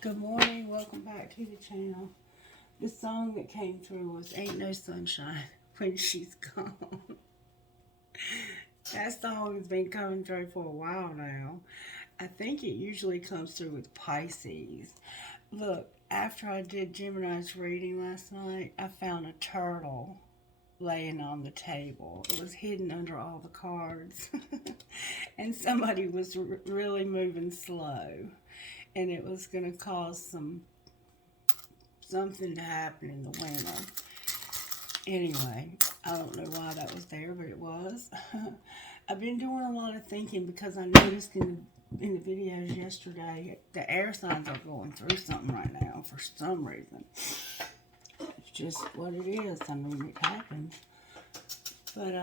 Good morning, welcome back to the channel. The song that came through was Ain't No Sunshine When She's Gone. That song has been coming through for a while now. I think it usually comes through with Pisces. Look, after I did Gemini's reading last night, I found a turtle laying on the table. It was hidden under all the cards. And somebody was really moving slow. And it was going to cause something to happen in the winter. Anyway, I don't know why that was there, but it was. I've been doing a lot of thinking because I noticed in the videos yesterday the air signs are going through something right now for some reason. It's just what it is. I mean, it happens. But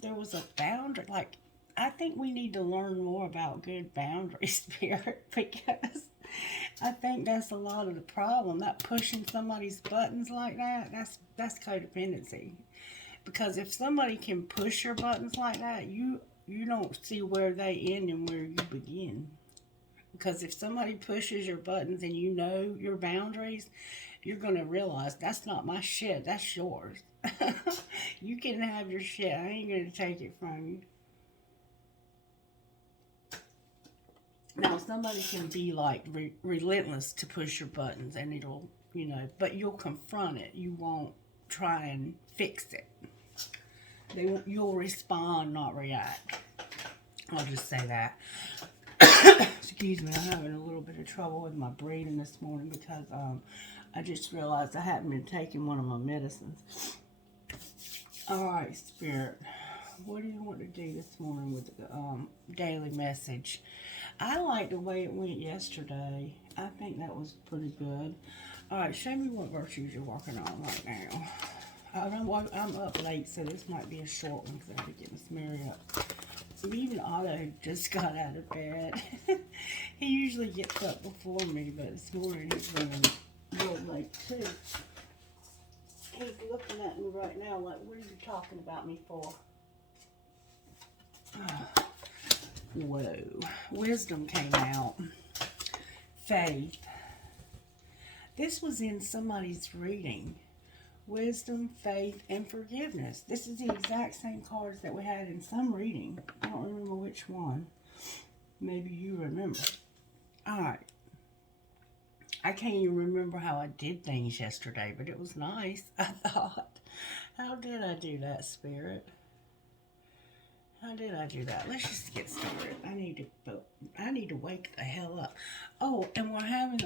there was a boundary. Like, I think we need to learn more about good boundary spirit, because I think that's a lot of the problem. Not pushing somebody's buttons like that. That's codependency. Because if somebody can push your buttons like that, you don't see where they end and where you begin. Because if somebody pushes your buttons and you know your boundaries, you're going to realize that's not my shit, that's yours. You can have your shit. I ain't going to take it from you. Now, somebody can be like relentless to push your buttons, and it'll, but you'll confront it. You won't try and fix it. You'll respond, not react. I'll just say that. Excuse me, I'm having a little bit of trouble with my breathing this morning because I just realized I hadn't been taking one of my medicines. All right, Spirit, what do you want to do this morning with the daily message? I like the way it went yesterday. I think that was pretty good. All right, show me what virtues you're working on right now. I'm up late, so this might be a short one because I have to get Miss Mary up. Even Otto just got out of bed. He usually gets up before me, but this morning he's running real late too. He's looking at me right now like, what are you talking about me for? Whoa. Wisdom came out. Faith. This was in somebody's reading. Wisdom, faith, and forgiveness. This is the exact same cards that we had in some reading. I don't remember which one. Maybe you remember. Alright. I can't even remember how I did things yesterday, but it was nice, I thought. How did I do that, Spirit? How did I do that? Let's just get started. I need to wake the hell up. Oh, and we're having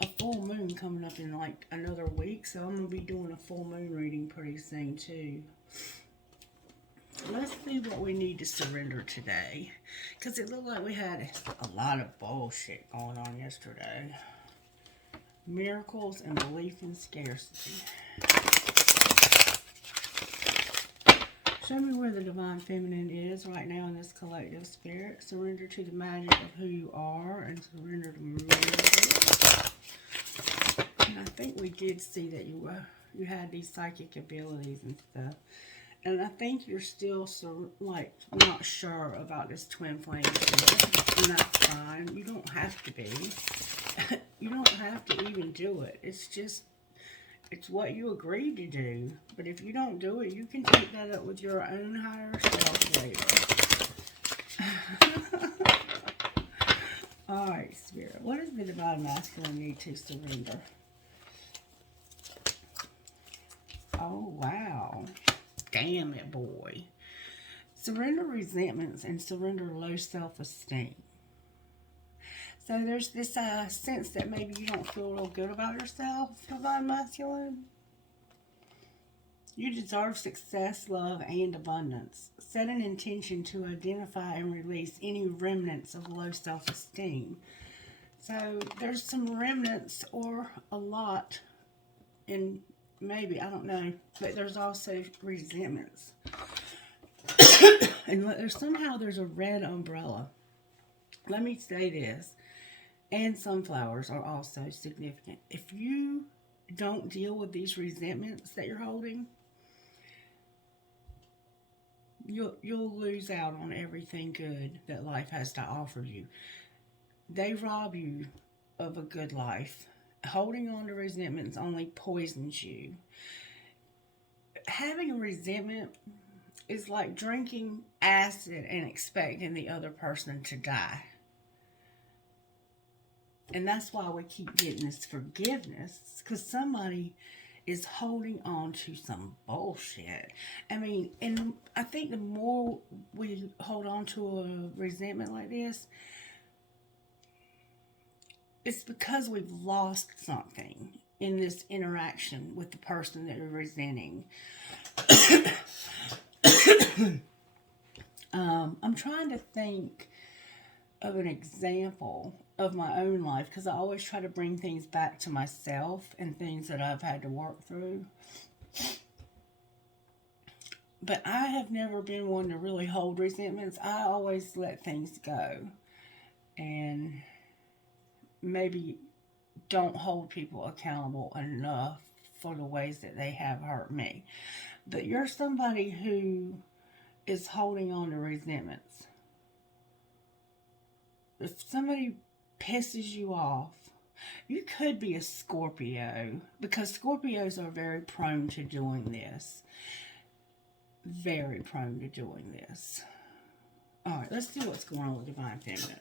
a full moon coming up in like another week, so I'm gonna be doing a full moon reading pretty soon too. Let's see what we need to surrender today, because it looked like we had a lot of bullshit going on yesterday. Miracles and belief in scarcity. Show me where the Divine Feminine is right now in this collective spirit. Surrender to the magic of who you are and surrender to miracles. And I think we did see that you had these psychic abilities and stuff. And I think you're still not sure about this twin flame thing. And that's fine. You don't have to be. You don't have to even do it. It's what you agreed to do. But if you don't do it, you can take that up with your own higher self later. Alright, Spirit. What does the Divine Masculine need to surrender? Oh, wow. Damn it, boy. Surrender resentments and surrender low self-esteem. So there's this sense that maybe you don't feel real good about yourself, Divine Masculine. You deserve success, love, and abundance. Set an intention to identify and release any remnants of low self-esteem. So there's some remnants or a lot, and maybe, I don't know, but there's also resentments. And there's a red umbrella. Let me say this. And sunflowers are also significant. If you don't deal with these resentments that you're holding, you'll lose out on everything good that life has to offer you. They rob you of a good life. Holding on to resentments only poisons you. Having a resentment is like drinking acid and expecting the other person to die. And that's why we keep getting this forgiveness, because somebody is holding on to some bullshit. I mean, and I think the more we hold on to a resentment like this, it's because we've lost something in this interaction with the person that we're resenting. I'm trying to think of an example of my own life, because I always try to bring things back to myself and things that I've had to work through. But I have never been one to really hold resentments. I always let things go and maybe don't hold people accountable enough for the ways that they have hurt me. But you're somebody who is holding on to resentments. If somebody pisses you off, you could be a Scorpio, because Scorpios are very prone to doing this. Very prone to doing this. Alright, let's see what's going on with Divine Feminine.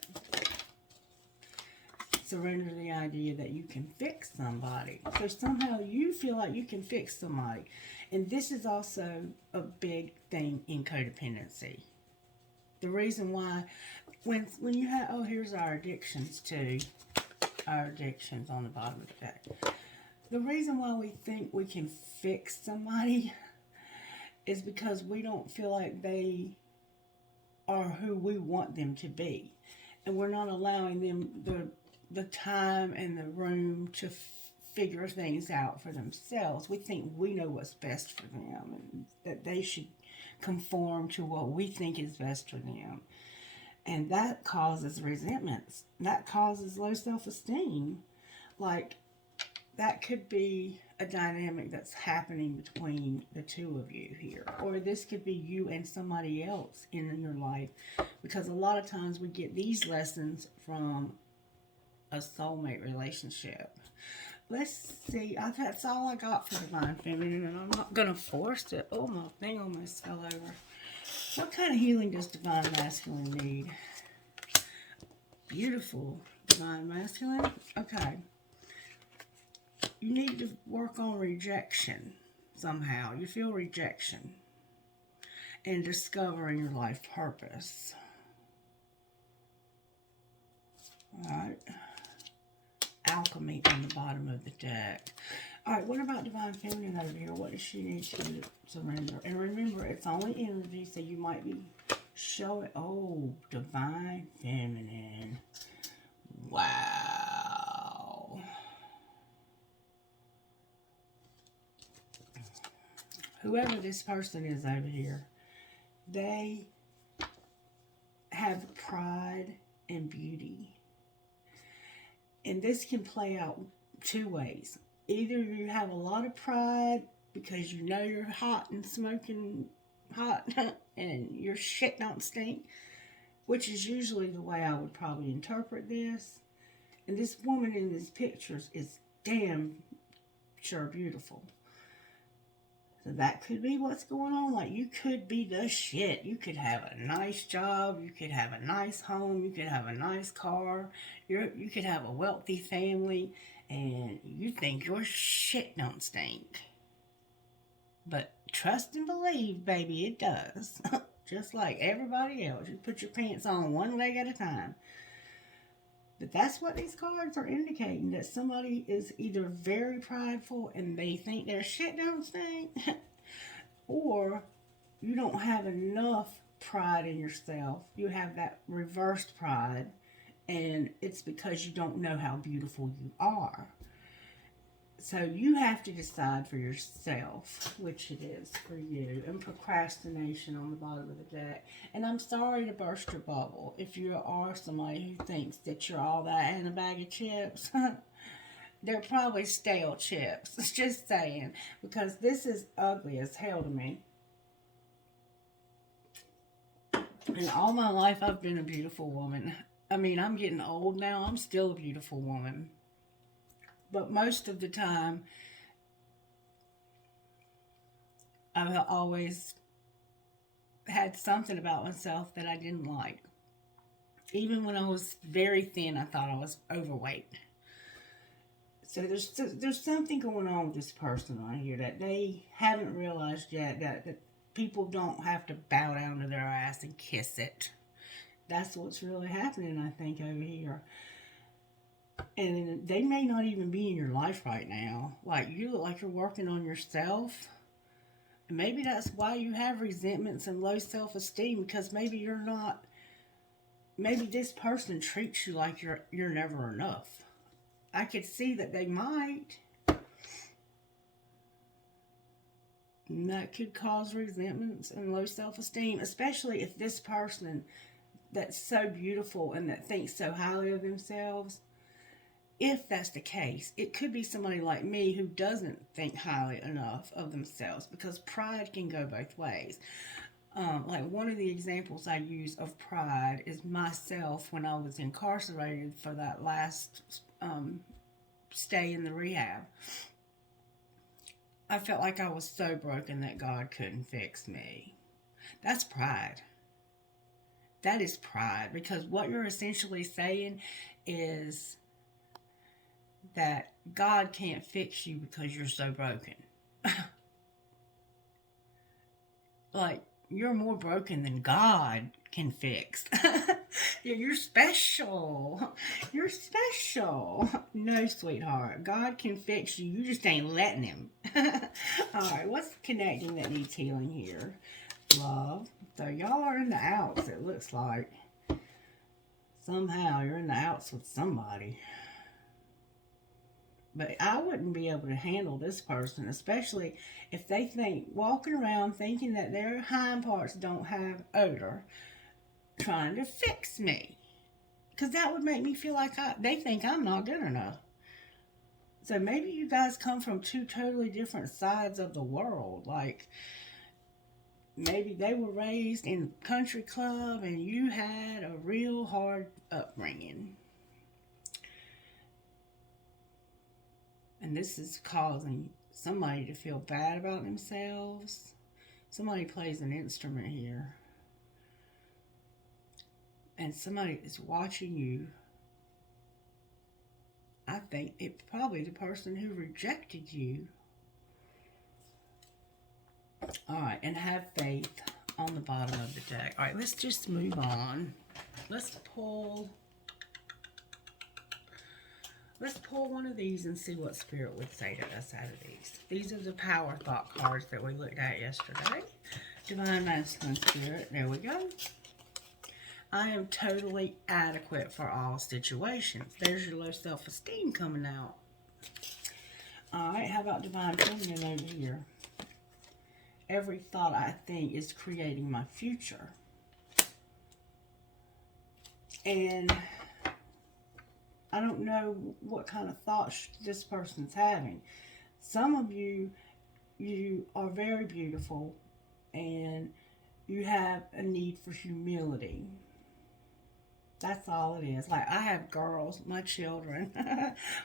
Surrender the idea that you can fix somebody. So somehow you feel like you can fix somebody. And this is also a big thing in codependency. The reason why, when you have, oh, here's our addictions too. Our addictions on the bottom of the deck. The reason why we think we can fix somebody is because we don't feel like they are who we want them to be. And we're not allowing them the time and the room to figure things out for themselves. We think we know what's best for them and that they should conform to what we think is best for them. And that causes resentments. That causes low self-esteem. Like, that could be a dynamic that's happening between the two of you here. Or this could be you and somebody else in your life. Because a lot of times we get these lessons from a soulmate relationship. Let's see. That's all I got for Divine Feminine, and I'm not going to force it. Oh, my thing almost fell over. What kind of healing does Divine Masculine need? Beautiful. Divine Masculine. Okay. You need to work on rejection somehow. You feel rejection. And discovering your life purpose. Alright. Alchemy on the bottom of the deck. Alright, what about Divine Feminine over here? What does she need to surrender? And remember, it's only energy, so you might be showing... Oh, Divine Feminine. Wow. Whoever this person is over here, they have pride and beauty. And this can play out two ways. Either you have a lot of pride because you know you're hot and smoking hot and your shit don't stink, which is usually the way I would probably interpret this. And this woman in these pictures is damn sure beautiful. So that could be what's going on. Like, you could be the shit. You could have a nice job. You could have a nice home. You could have a nice car. You could have a wealthy family. And you think your shit don't stink. But trust and believe, baby, it does. Just like everybody else. You put your pants on one leg at a time. But that's what these cards are indicating. That somebody is either very prideful and they think their shit don't stink. Or you don't have enough pride in yourself. You have that reversed pride. And it's because you don't know how beautiful you are. So you have to decide for yourself which it is for you. And procrastination on the bottom of the deck. And I'm sorry to burst your bubble. If you are somebody who thinks that you're all that in a bag of chips, they're probably stale chips. Just saying. Because this is ugly as hell to me. And all my life I've been a beautiful woman. I mean, I'm getting old now. I'm still a beautiful woman. But most of the time, I've always had something about myself that I didn't like. Even when I was very thin, I thought I was overweight. So there's something going on with this person right here that they haven't realized yet, that people don't have to bow down to their ass and kiss it. That's what's really happening, I think, over here. And they may not even be in your life right now. Like, you look like you're working on yourself. And maybe that's why you have resentments and low self-esteem, because maybe you're not, maybe this person treats you like you're never enough. I could see that they might. And that could cause resentments and low self-esteem, especially if this person that's so beautiful and that thinks so highly of themselves, if that's the case, it could be somebody like me who doesn't think highly enough of themselves, because pride can go both ways. Like, one of the examples I use of pride is myself when I was incarcerated for that last stay in the rehab. I felt like I was so broken that God couldn't fix me. That's pride. That is pride, because what you're essentially saying is that God can't fix you because you're so broken. Like, you're more broken than God can fix. You're special. You're special. No, sweetheart. God can fix you. You just ain't letting him. Alright, what's connecting that needs healing here? Love. So y'all are in the outs, it looks like. Somehow you're in the outs with somebody. But I wouldn't be able to handle this person, especially if they think, walking around thinking that their hind parts don't have odor, trying to fix me. Because that would make me feel like they think I'm not good enough. So maybe you guys come from two totally different sides of the world. Like, maybe they were raised in a country club and you had a real hard upbringing. And this is causing somebody to feel bad about themselves. Somebody plays an instrument here. And somebody is watching you. I think it's probably the person who rejected you. Alright, and have faith on the bottom of the deck. Alright, let's just move on. Let's pull one of these and see what Spirit would say to us out of these. These are the Power Thought cards that we looked at yesterday. Divine Masculine Spirit. There we go. I am totally adequate for all situations. There's your low self-esteem coming out. Alright, how about Divine Feminine over here? Every thought I think is creating my future. And I don't know what kind of thoughts this person's having. Some of you are very beautiful and you have a need for humility. That's all it is. Like, I have girls, my children,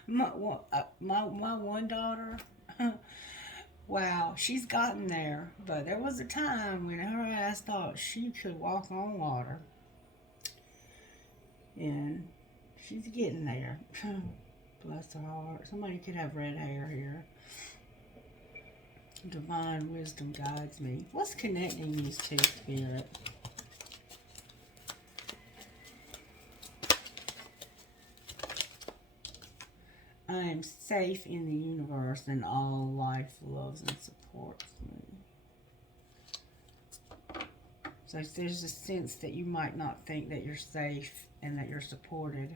my one daughter, wow, she's gotten there. But there was a time when her ass thought she could walk on water. And she's getting there. Bless her heart. Somebody could have red hair here. Divine wisdom guides me. What's connecting these two, Spirit? I am safe in the universe and all life loves and supports me. So there's a sense that you might not think that you're safe and that you're supported.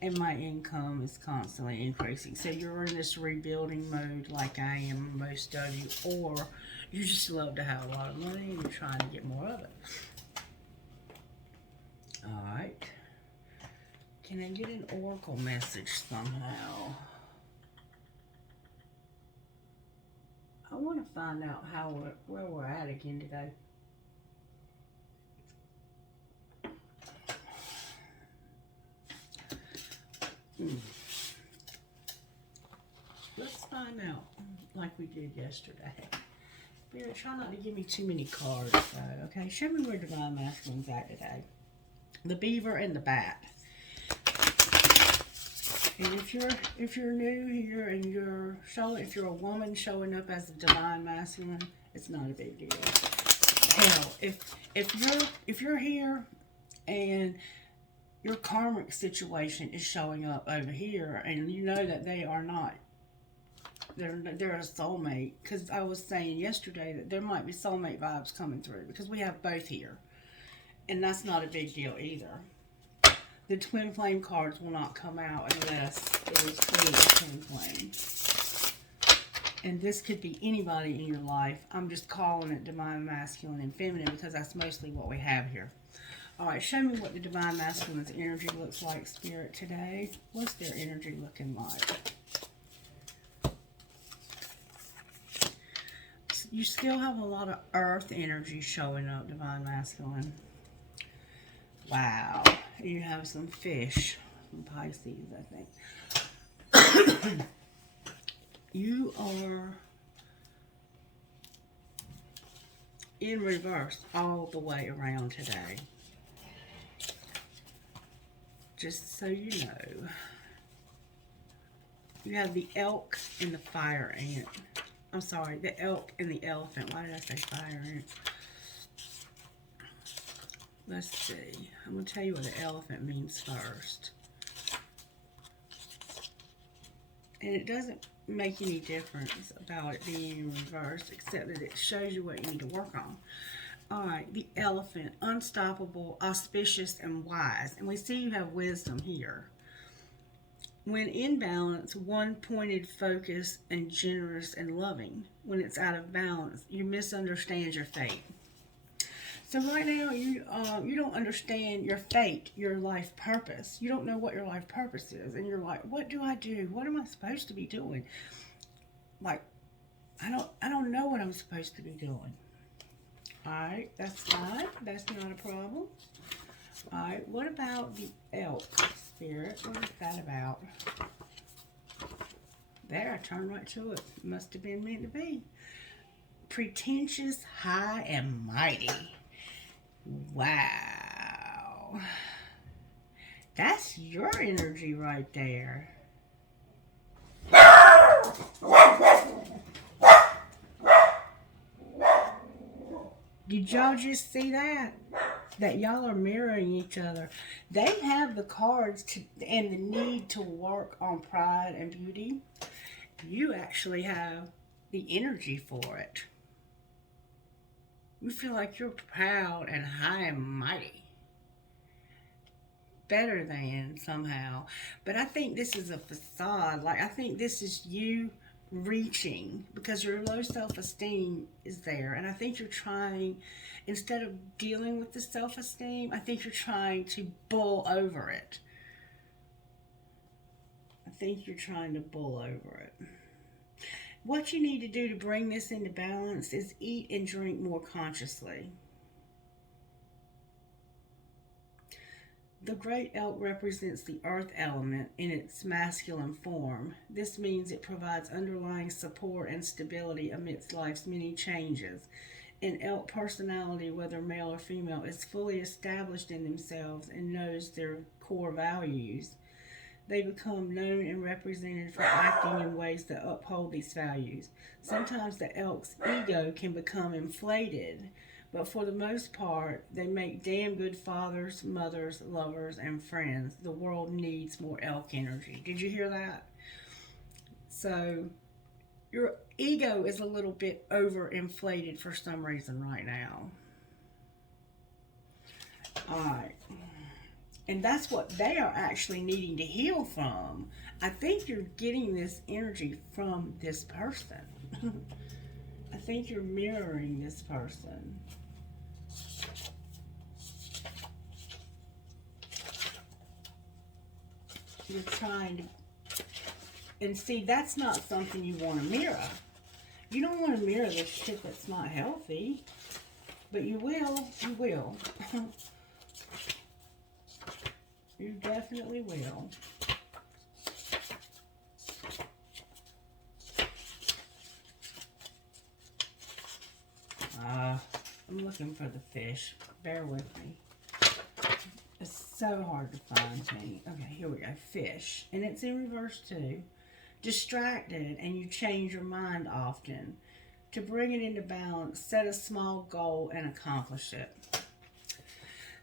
And my income is constantly increasing. So you're in this rebuilding mode like I am, most of you. Or you just love to have a lot of money and you're trying to get more of it. Alright. Can I get an oracle message somehow? I want to find out where we're at again today. Let's find out, like we did yesterday. Spirit, try not to give me too many cards, though, okay? Show me where Divine Masculine's at today. The beaver and the bat. And if you're new here and if you're a woman showing up as a Divine Masculine, it's not a big deal. Hell, if you're here and your karmic situation is showing up over here, and you know that they are not, they're a soulmate, because I was saying yesterday that there might be soulmate vibes coming through, because we have both here, and that's not a big deal either. The twin flame cards will not come out unless it is clear twin flame. And this could be anybody in your life. I'm just calling it Divine Masculine and Feminine because that's mostly what we have here. Alright, show me what the Divine Masculine's energy looks like, Spirit, today. What's their energy looking like? You still have a lot of earth energy showing up, Divine Masculine. Wow. You have some fish, some Pisces, I think. You are in reverse all the way around today. Just so you know. You have the elk and the fire ant. I'm sorry, the elk and the elephant. Why did I say fire ant? Let's see. I'm going to tell you what the elephant means first. And it doesn't make any difference about it being in reverse, except that it shows you what you need to work on. Alright, the elephant. Unstoppable, auspicious, and wise. And we see you have wisdom here. When in balance, one-pointed, focused, and generous and loving. When it's out of balance, you misunderstand your fate. So right now, you don't understand your fate, your life purpose. You don't know what your life purpose is. And you're like, what do I do? What am I supposed to be doing? Like, I don't know what I'm supposed to be doing. Alright, that's fine. That's not a problem. Alright, what about the elk, Spirit? What is that about? There, I turned right to it. Must have been meant to be. Pretentious, high, and mighty. Wow. That's your energy right there. Did y'all just see that? That y'all are mirroring each other. They have the cards and the need to work on pride and beauty. You actually have the energy for it. You feel like you're proud and high and mighty. Better than somehow. But I think this is a facade. Like, I think this is you reaching because your low self-esteem is there. And I think you're trying, instead of dealing with the self-esteem, I think you're trying to bull over it. I think you're trying to bull over it. What you need to do to bring this into balance is eat and drink more consciously. The great elk represents the earth element in its masculine form. This means it provides underlying support and stability amidst life's many changes. An elk personality, whether male or female, is fully established in themselves and knows their core values. They become known and represented for acting in ways that uphold these values. Sometimes the elk's ego can become inflated, but for the most part, they make damn good fathers, mothers, lovers, and friends. The world needs more elk energy. Did you hear that? So, your ego is a little bit overinflated for some reason right now. Alright. And that's what they are actually needing to heal from. I think you're getting this energy from this person. I think you're mirroring this person. You're trying to... And see, that's not something you want to mirror. You don't want to mirror this shit that's not healthy. But you will. You will. You definitely will. looking for the fish. Bear with me. It's so hard to find me. Okay, here we go. Fish. And it's in reverse too. Distracted, and you change your mind often. To bring it into balance, set a small goal and accomplish it.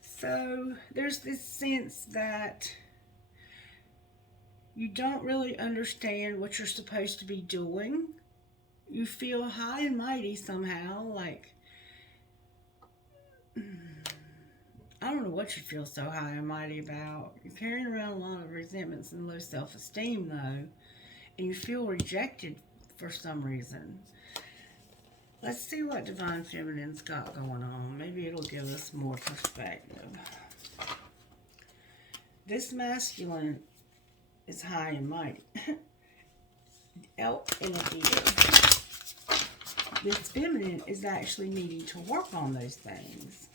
So there's this sense that you don't really understand what you're supposed to be doing. You feel high and mighty somehow, like, I don't know what you feel so high and mighty about. You're carrying around a lot of resentments and low self-esteem, though, and you feel rejected for some reason. Let's see what Divine Feminine's got going on. Maybe it'll give us more perspective. This masculine is high and mighty. Elk and a deer. This feminine is actually needing to work on those things.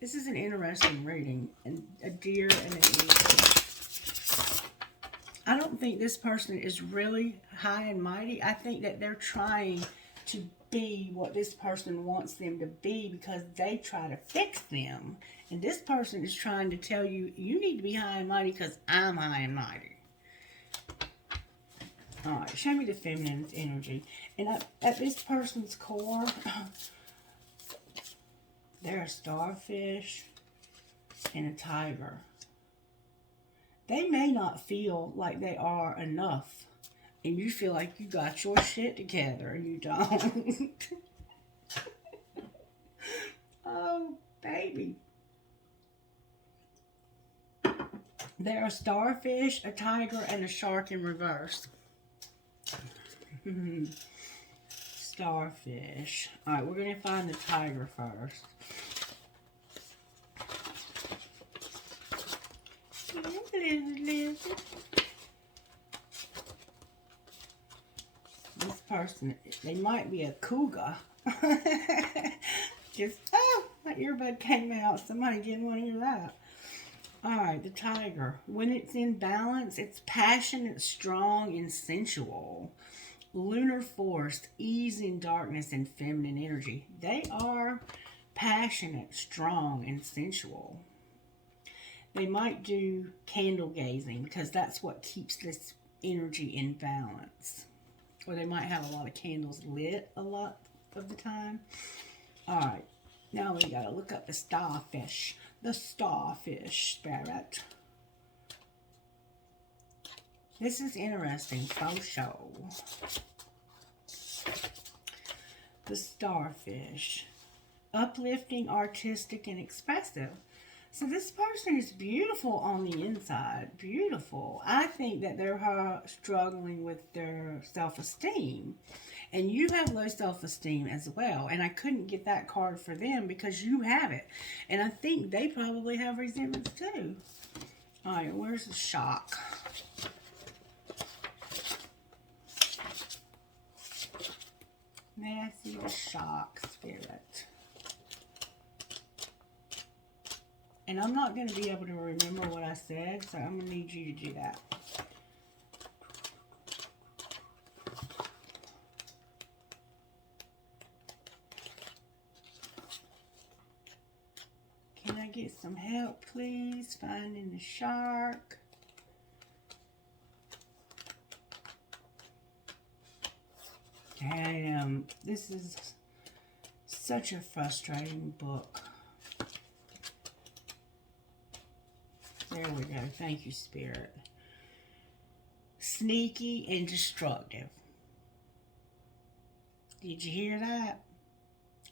This is an interesting reading. And a deer and an eagle. I don't think this person is really high and mighty. I think that they're trying to be what this person wants them to be because they try to fix them. And this person is trying to tell you, you need to be high and mighty because I'm high and mighty. Alright, show me the feminine energy. And at this person's core, they're a starfish and a tiger. They may not feel like they are enough. And you feel like you got your shit together and you don't. Oh, baby. They're a starfish, a tiger, and a shark in reverse. Starfish. Alright, we're going to find the tiger first. This person, they might be a cougar. Just, oh, my earbud came out. Somebody didn't want to hear that. Alright, the tiger. When it's in balance, it's passionate, strong, and sensual. Lunar force, ease in darkness, and feminine energy. They are passionate, strong, and sensual. They might do candle gazing because that's what keeps this energy in balance. Or they might have a lot of candles lit a lot of the time. Alright, now we gotta look up the starfish. The starfish spirit. This is interesting. Faux show. The starfish. Uplifting, artistic, and expressive. So this person is beautiful on the inside. Beautiful. I think that they're struggling with their self-esteem. And you have low self-esteem as well. And I couldn't get that card for them because you have it. And I think they probably have resentments too. Alright, where's the shock? May I see the shock spirit? And I'm not going to be able to remember what I said, so I'm going to need you to do that. Can I get some help, please? Finding the shark. Damn, this is such a frustrating book. There we go. Thank you, Spirit. Sneaky and destructive. Did you hear that?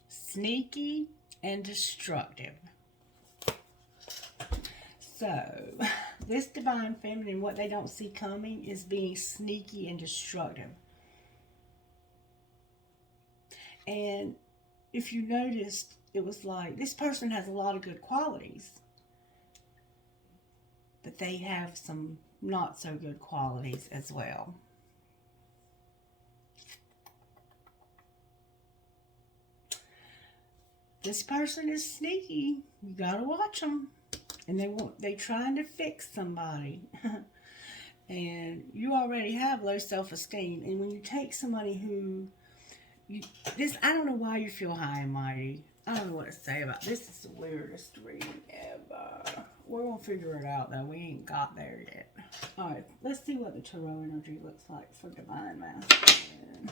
Sneaky and destructive. So, this Divine Feminine, what they don't see coming is being sneaky and destructive. And if you noticed, it was like, this person has a lot of good qualities. But they have some not so good qualities as well. This person is sneaky. You gotta watch them. And they trying to fix somebody. And you already have low self-esteem. And when you take somebody who, I don't know why you feel high and mighty. I don't know what to say about this. Is the weirdest reading ever. We're going to figure it out, though. We ain't got there yet. Alright, let's see what the Tarot energy looks like for Divine Masculine.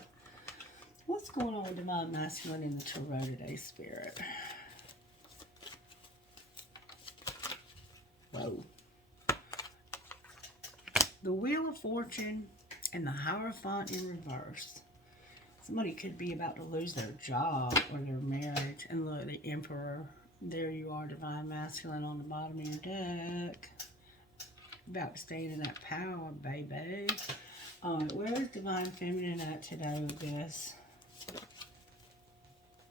What's going on with Divine Masculine in the Tarot today, Spirit? Whoa. The Wheel of Fortune and the Hierophant in reverse. Somebody could be about to lose their job or their marriage. And look, the Emperor. There you are, Divine Masculine, on the bottom of your deck. About to stand in that power, baby. Alright, where is Divine Feminine at today with this?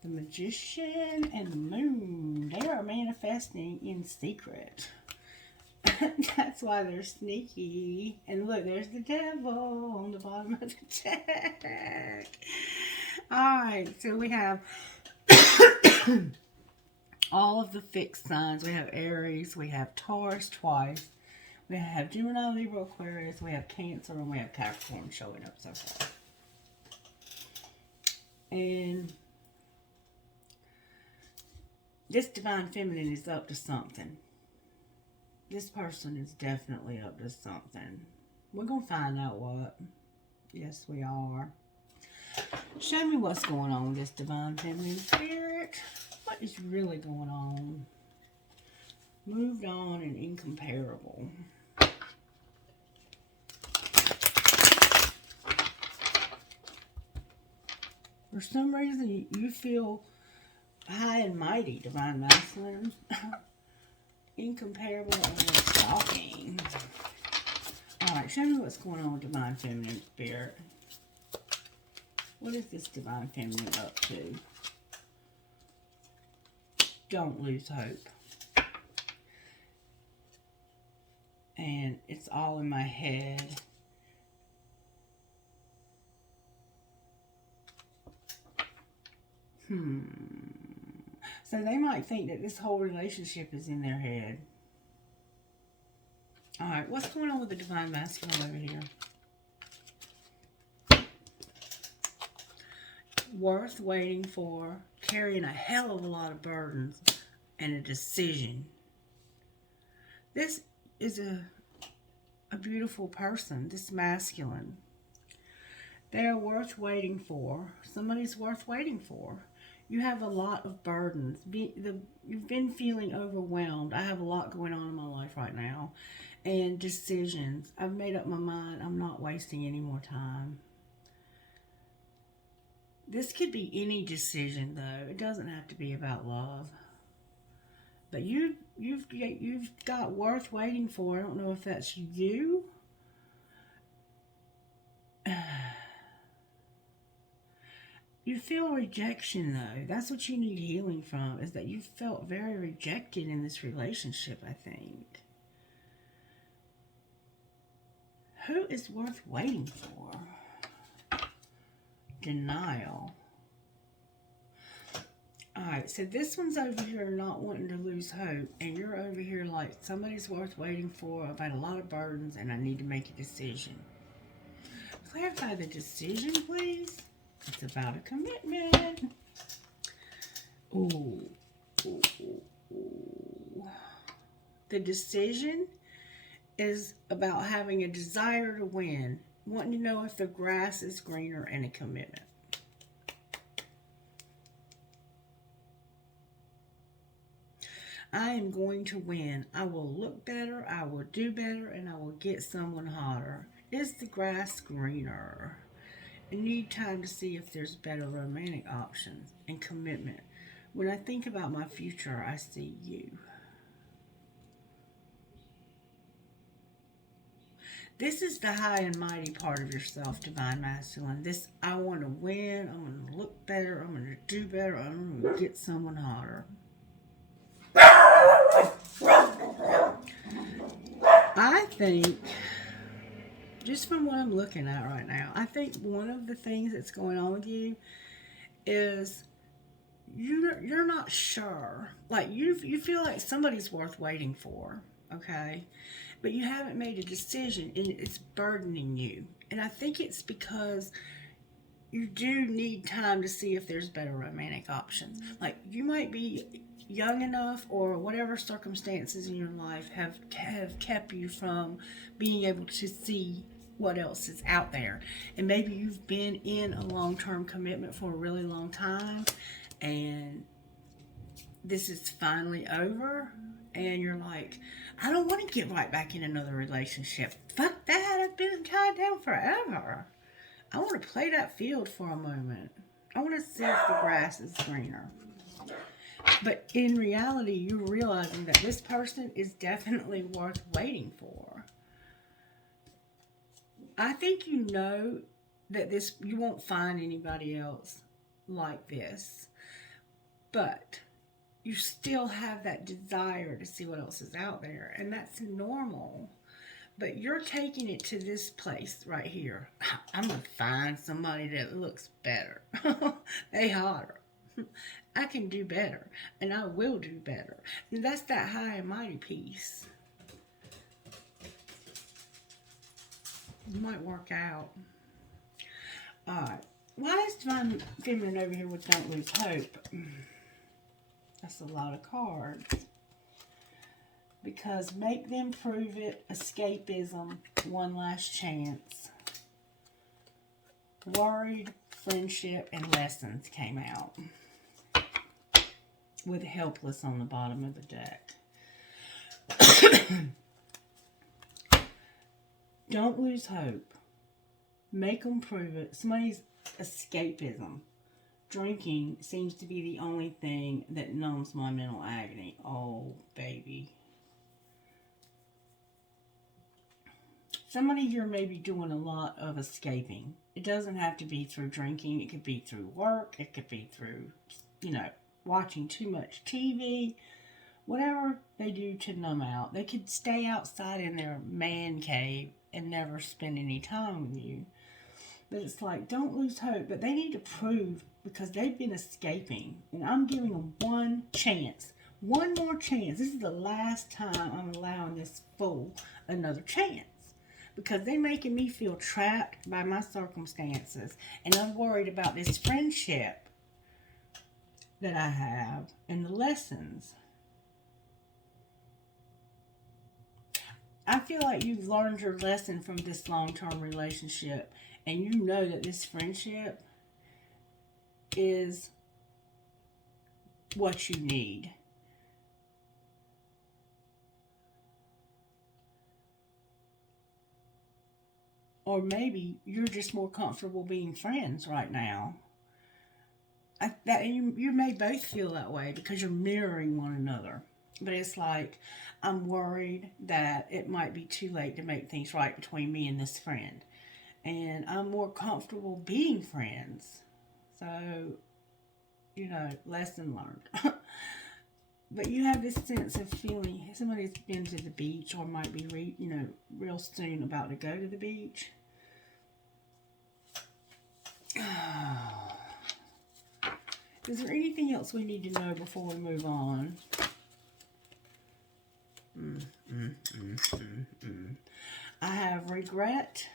The Magician and the Moon. They are manifesting in secret. That's why they're sneaky. And look, there's the Devil on the bottom of the deck. Alright, so we have all of the fixed signs. We have Aries, we have Taurus twice, we have Gemini, Libra, Aquarius, we have Cancer, and we have Capricorn showing up so far. And this Divine Feminine is up to something. This person is definitely up to something. We're going to find out what. Yes, we are. Show me what's going on with this Divine Feminine Spirit. What is really going on? Moved on and incomparable. For some reason, you feel high and mighty, Divine Masculine. Incomparable and shocking. Alright, show me what's going on with Divine Feminine Spirit. What is this Divine Feminine up to? Don't lose hope. And it's all in my head. So they might think that this whole relationship is in their head. Alright, what's going on with the Divine Masculine over here? Worth waiting for, carrying a hell of a lot of burdens, and a decision. This is a beautiful person, this masculine. They are worth waiting for. Somebody's worth waiting for. You have a lot of burdens. You've been feeling overwhelmed. I have a lot going on in my life right now. And decisions. I've made up my mind. I'm not wasting any more time. This could be any decision, though. It doesn't have to be about love. But you've got worth waiting for. I don't know if that's you. You feel rejection, though. That's what you need healing from, is that you felt very rejected in this relationship, I think. Who is worth waiting for? Denial. Alright, so this one's over here not wanting to lose hope, and you're over here like, somebody's worth waiting for. I've had a lot of burdens, and I need to make a decision. Clarify the decision, please. It's about a commitment. Ooh. Ooh, ooh, ooh. The decision is about having a desire to win, wanting to know if the grass is greener, and a commitment. I am going to win. I will look better, I will do better, and I will get someone hotter. Is the grass greener? I need time to see if there's better romantic options, and commitment. When I think about my future, I see you. This is the high and mighty part of yourself, Divine Masculine. This, I want to win, I'm going to look better, I'm going to do better, I'm going to get someone hotter. I think, just from what I'm looking at right now, I think one of the things that's going on with you is you're not sure. Like, you feel like somebody's worth waiting for, okay? But you haven't made a decision, and it's burdening you. And I think it's because you do need time to see if there's better romantic options. Like, you might be young enough, or whatever circumstances in your life have kept you from being able to see what else is out there. And maybe you've been in a long-term commitment for a really long time, and this is finally over, and you're like, I don't want to get right back in another relationship. Fuck that. I've been tied down forever. I want to play that field for a moment. I want to see if the grass is greener. But in reality, you're realizing that this person is definitely worth waiting for. I think you know that you won't find anybody else like this. But you still have that desire to see what else is out there. And that's normal. But you're taking it to this place right here. I'm going to find somebody that looks better. They hotter. I can do better. And I will do better. And that's that high and mighty piece. It might work out. Alright. Why is Divine Feminine over here with Don't Lose Hope? That's a lot of cards. Because make them prove it, escapism, one last chance. Worried, friendship, and lessons came out. With helpless on the bottom of the deck. Don't lose hope. Make them prove it. Somebody's escapism. Drinking seems to be the only thing that numbs my mental agony. Oh, baby. Somebody here may be doing a lot of escaping. It doesn't have to be through drinking. It could be through work. It could be through, watching too much TV. Whatever they do to numb out. They could stay outside in their man cave and never spend any time with you. But it's like, don't lose hope. But they need to prove, because they've been escaping. And I'm giving them one chance. One more chance. This is the last time I'm allowing this fool another chance. Because they're making me feel trapped by my circumstances. And I'm worried about this friendship that I have and the lessons. I feel like you've learned your lesson from this long-term relationship. And you know that this friendship is what you need. Or maybe you're just more comfortable being friends right now. You may both feel that way because you're mirroring one another. But it's like, I'm worried that it might be too late to make things right between me and this friend. And I'm more comfortable being friends. So, lesson learned. But you have this sense of feeling somebody's been to the beach, or might be, real soon about to go to the beach. Is there anything else we need to know before we move on? I have regret,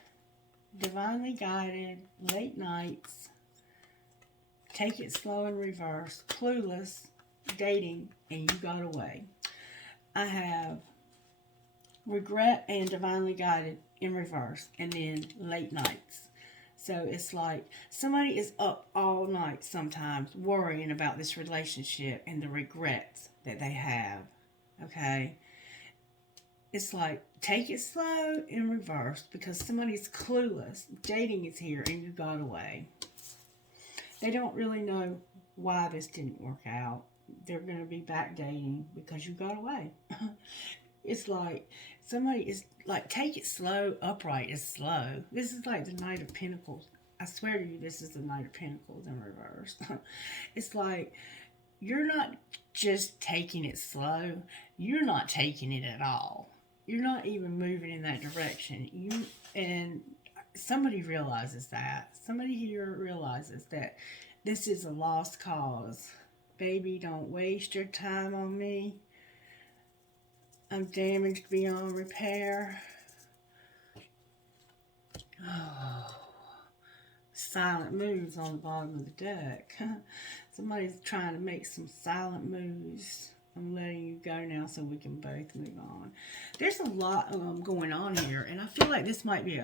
divinely guided, late nights, take it slow in reverse, clueless, dating, and you got away. I have regret and divinely guided in reverse, and then late nights. So it's like somebody is up all night sometimes worrying about this relationship and the regrets that they have. Okay? It's like, take it slow in reverse because somebody's clueless. Dating is here and you got away. They don't really know why this didn't work out. They're going to be back dating because you got away. It's like somebody is like, take it slow. Upright is slow. This is like the Knight of Pentacles. I swear to you, this is the Knight of Pentacles in reverse. It's like, you're not just taking it slow. You're not taking it at all. You're not even moving in that direction. And somebody realizes that. Somebody here realizes that this is a lost cause. Baby, don't waste your time on me. I'm damaged beyond repair. Oh, silent moves on the bottom of the deck. Somebody's trying to make some silent moves. I'm letting you go now so we can both move on. There's a lot going on here, and I feel like this might be,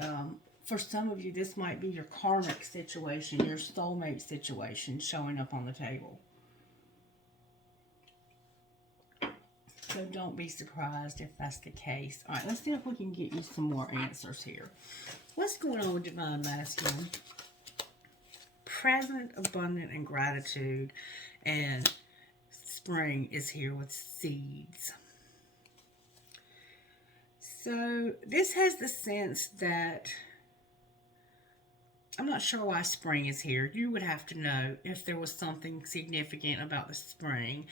for some of you, this might be your karmic situation, your soulmate situation showing up on the table. So don't be surprised if that's the case. All right, let's see if we can get you some more answers here. What's going on with Divine Masculine? Present, abundant, and gratitude. And spring is here with seeds. So this has the sense that, I'm not sure why spring is here. You would have to know if there was something significant about the spring.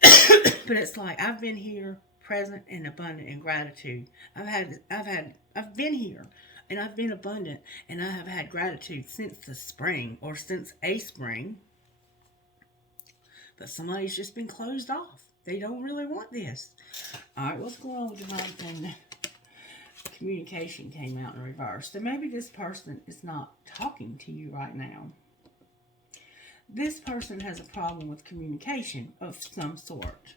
But it's like, I've been here, present and abundant in gratitude. I've been here and I've been abundant and I have had gratitude since the spring or since a spring. But somebody's just been closed off. They don't really want this. All right, what's going on with Divine Thing? Communication came out in reverse. So maybe this person is not talking to you right now. This person has a problem with communication of some sort.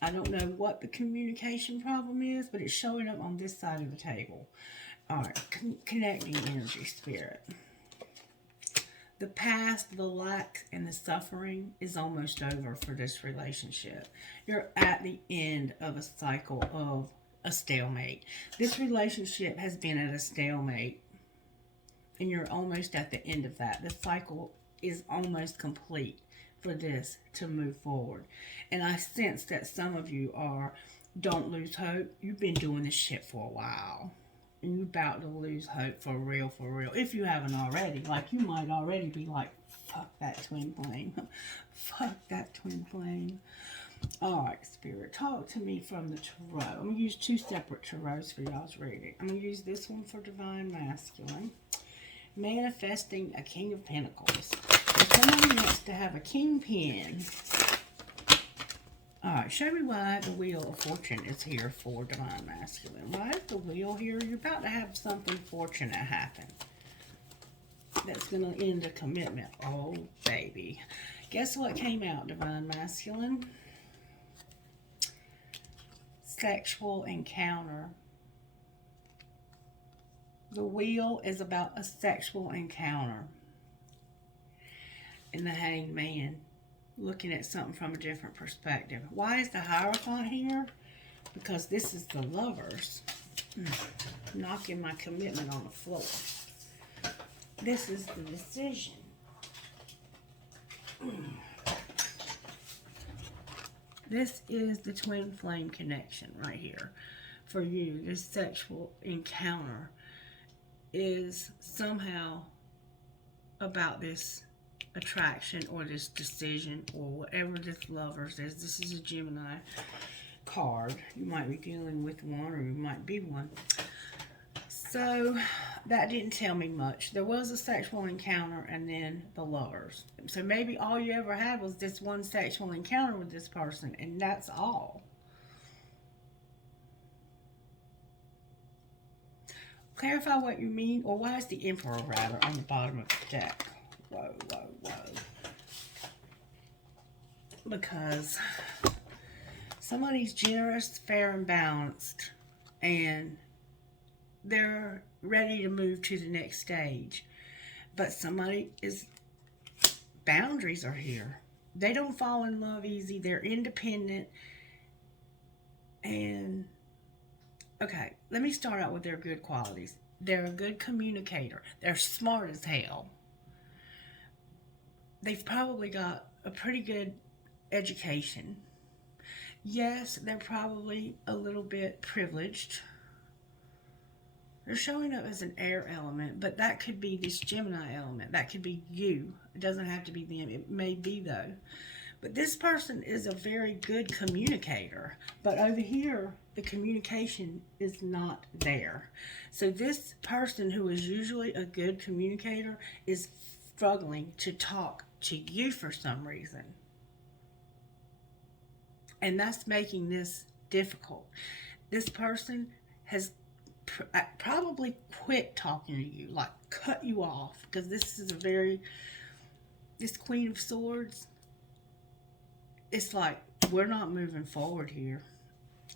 I don't know what the communication problem is, but it's showing up on this side of the table. All right, connecting energy, spirit. The past, the lack, and the suffering is almost over for this relationship. You're at the end of a cycle of a stalemate. This relationship has been at a stalemate, and you're almost at the end of that. The cycle is almost complete for this to move forward. And I sense that some of you don't lose hope. You've been doing this shit for a while. And you're about to lose hope for real, if you haven't already. Like, you might already be like, fuck that twin flame. Fuck that twin flame. Alright, Spirit, talk to me from the tarot. I'm going to use two separate tarots for y'all's reading. I'm going to use this one for Divine Masculine. Manifesting a King of Pentacles. And somebody wants to have a kingpin. Alright, show me why the Wheel of Fortune is here for Divine Masculine. Why is the wheel here? You're about to have something fortunate happen. That's going to end a commitment. Oh, baby. Guess what came out, Divine Masculine? Sexual encounter. The wheel is about a sexual encounter. And the Hanged Man, looking at something from a different perspective. Why is the Hierophant here? Because this is the Lovers. Knocking my commitment on the floor. This is the Decision. This is the twin flame connection right here. For you, this sexual encounter is somehow about this attraction or this decision or whatever this Lovers is. This is a Gemini card. You might be dealing with one or you might be one. So that didn't tell me much. There was a sexual encounter and then the Lovers. So maybe all you ever had was this one sexual encounter with this person, and that's all. Clarify what you mean, or why is the Emperor rather on the bottom of the deck? Whoa, whoa, whoa. Because somebody's generous, fair, and balanced, and they're ready to move to the next stage. But somebody is, boundaries are here. They don't fall in love easy. They're independent. And, okay, let me start out with their good qualities. They're a good communicator. They're smart as hell. They've probably got a pretty good education. Yes, they're probably a little bit privileged. They're showing up as an air element, but that could be this Gemini element. That could be you. It doesn't have to be them. It may be, though. But this person is a very good communicator. But over here, the communication is not there. So this person who is usually a good communicator is struggling to talk to you for some reason. And that's making this difficult. This person has probably quit talking to you, like cut you off, because this Queen of Swords, it's like, we're not moving forward here.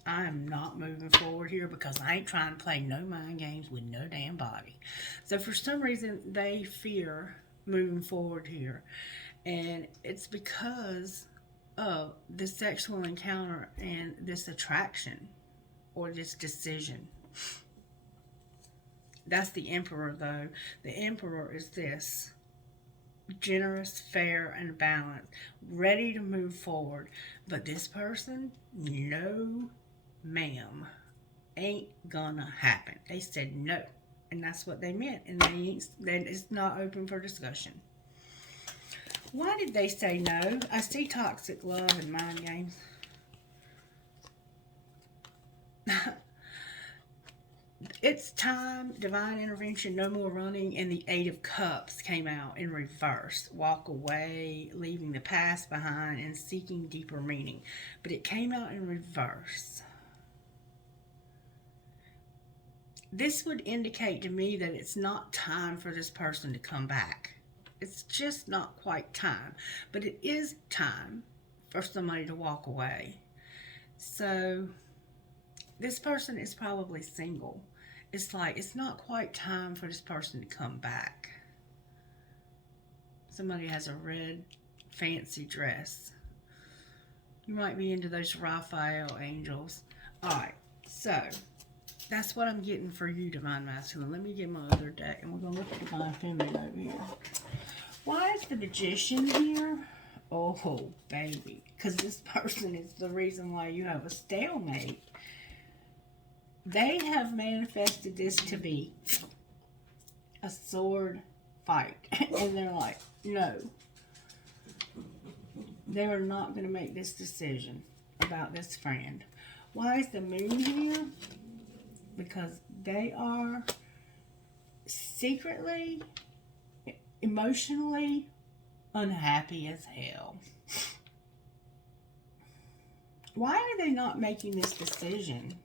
I am not moving forward here because I ain't trying to play no mind games with no damn body. So for some reason, they fear moving forward here. And it's because of this sexual encounter and this attraction or this decision. That's the Emperor, though. The Emperor is this: generous, fair, and balanced, ready to move forward. But this person, no, ma'am, ain't gonna happen. They said no, and that's what they meant, and then it's not open for discussion. Why did they say no? I see toxic love and mind games. It's time, divine intervention, no more running, and the Eight of Cups came out in reverse. Walk away, leaving the past behind, and seeking deeper meaning. But it came out in reverse. This would indicate to me that it's not time for this person to come back. It's just not quite time. But it is time for somebody to walk away. So this person is probably single. It's like, it's not quite time for this person to come back. Somebody has a red fancy dress. You might be into those Raphael angels. Alright, so that's what I'm getting for you, Divine Masculine. Let me get my other deck, and we're going to look at Divine Feminine over here. Why is the Magician here? Oh, baby. Because this person is the reason why you have a stalemate. They have manifested this to be a sword fight. And they're like, no. They are not going to make this decision about this friend. Why is the Moon here? Because they are secretly, emotionally unhappy as hell. Why are they not making this decision?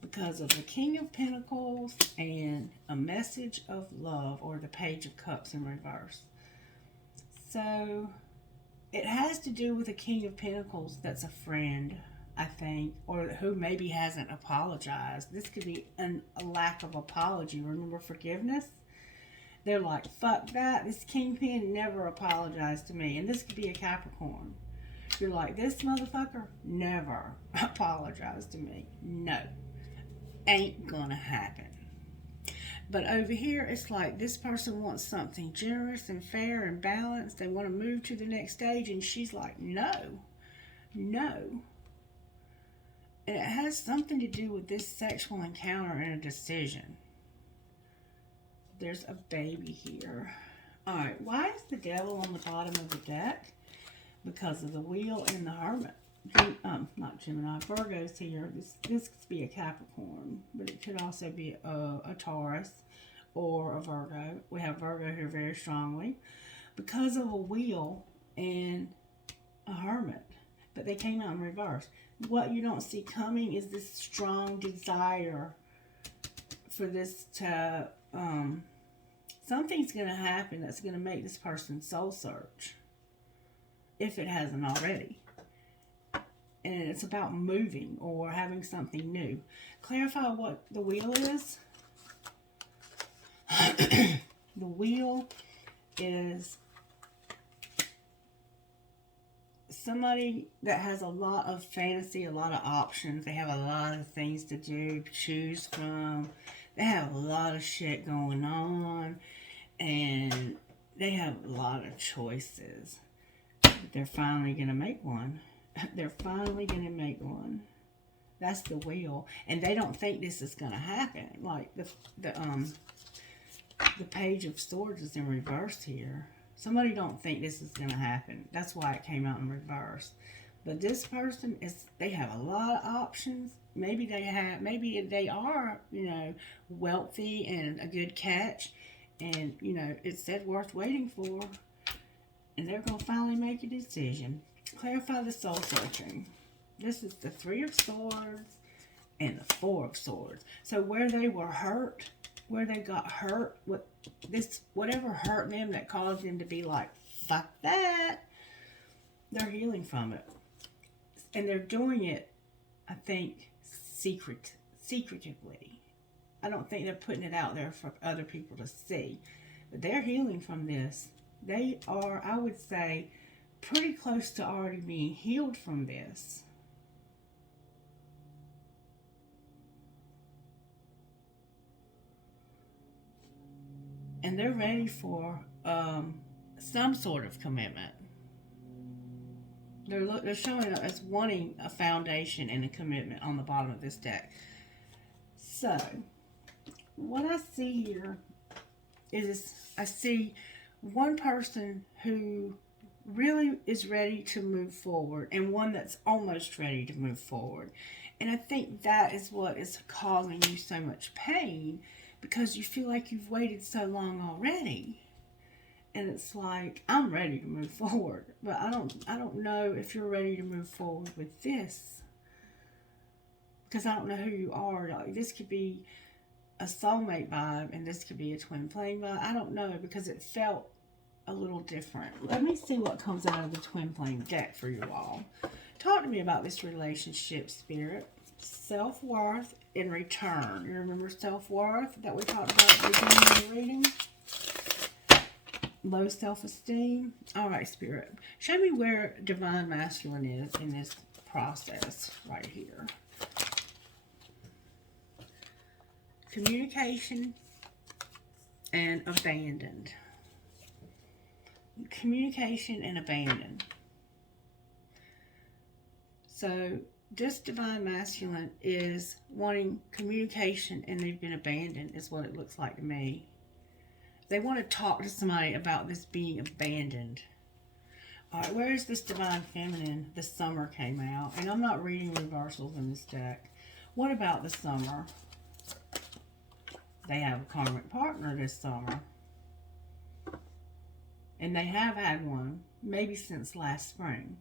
Because of the King of Pentacles and a message of love, or the Page of Cups in reverse. So it has to do with the King of Pentacles that's a friend, I think, or who maybe hasn't apologized. This could be a lack of apology. Remember forgiveness? They're like, fuck that. This Kingpin never apologized to me. And this could be a Capricorn. You're like, this motherfucker never apologized to me. No. Ain't gonna happen. But over here, it's like this person wants something generous and fair and balanced. They want to move to the next stage, and she's like, no. No. And it has something to do with this sexual encounter and a decision. There's a baby here. Alright, why is the Devil on the bottom of the deck? Because of the Wheel and the Hermit. Not Gemini, Virgo's here. This could be a Capricorn, but it could also be a Taurus or a Virgo. We have Virgo here very strongly because of a Wheel and a Hermit, but they came out in reverse. What you don't see coming is this strong desire for this to, something's going to happen that's going to make this person soul search, if it hasn't already. And it's about moving or having something new. Clarify what the Wheel is. The Wheel is somebody that has a lot of fantasy, a lot of options. They have a lot of things to do, choose from. They have a lot of shit going on. And they have a lot of choices. But they're finally going to make one. They're finally going to make one. That's the Wheel. And they don't think this is going to happen. Like the Page of Swords is in reverse here. Somebody don't think this is going to happen. That's why it came out in reverse. But this person they have a lot of options. Maybe they are, wealthy and a good catch. And, it's said worth waiting for. And they're going to finally make a decision. Clarify the soul searching. This is the Three of Swords and the Four of Swords. So where they were hurt, where they got hurt, whatever hurt them that caused them to be like, fuck that, they're healing from it. And they're doing it, I think, secretively. I don't think they're putting it out there for other people to see. But they're healing from this. They are, I would say, pretty close to already being healed from this. And they're ready for some sort of commitment. They're showing up as wanting a foundation and a commitment on the bottom of this deck. So, what I see here is I see one person who really is ready to move forward and one that's almost ready to move forward. And I think that is what is causing you so much pain, because you feel like you've waited so long already. And it's like, I'm ready to move forward, but I don't know if you're ready to move forward with this, because I don't know who you are. Like, this could be a soulmate vibe, and this could be a twin flame vibe. I don't know, because it felt a little different. Let me see what comes out of the twin flame deck for you all. Talk to me about this relationship, Spirit. Self-worth in return. You remember self-worth that we talked about at the beginning of the reading? Low self-esteem. All right, Spirit. Show me where Divine Masculine is in this process right here. Communication and abandoned. Communication and abandoned. So this Divine Masculine is wanting communication and they've been abandoned, is what it looks like to me. They want to talk to somebody about this being abandoned. All right, where is this Divine Feminine? The Summer came out, and I'm not reading reversals in this deck. What about the Summer? They have a karmic partner this summer. And they have had one, maybe since last spring.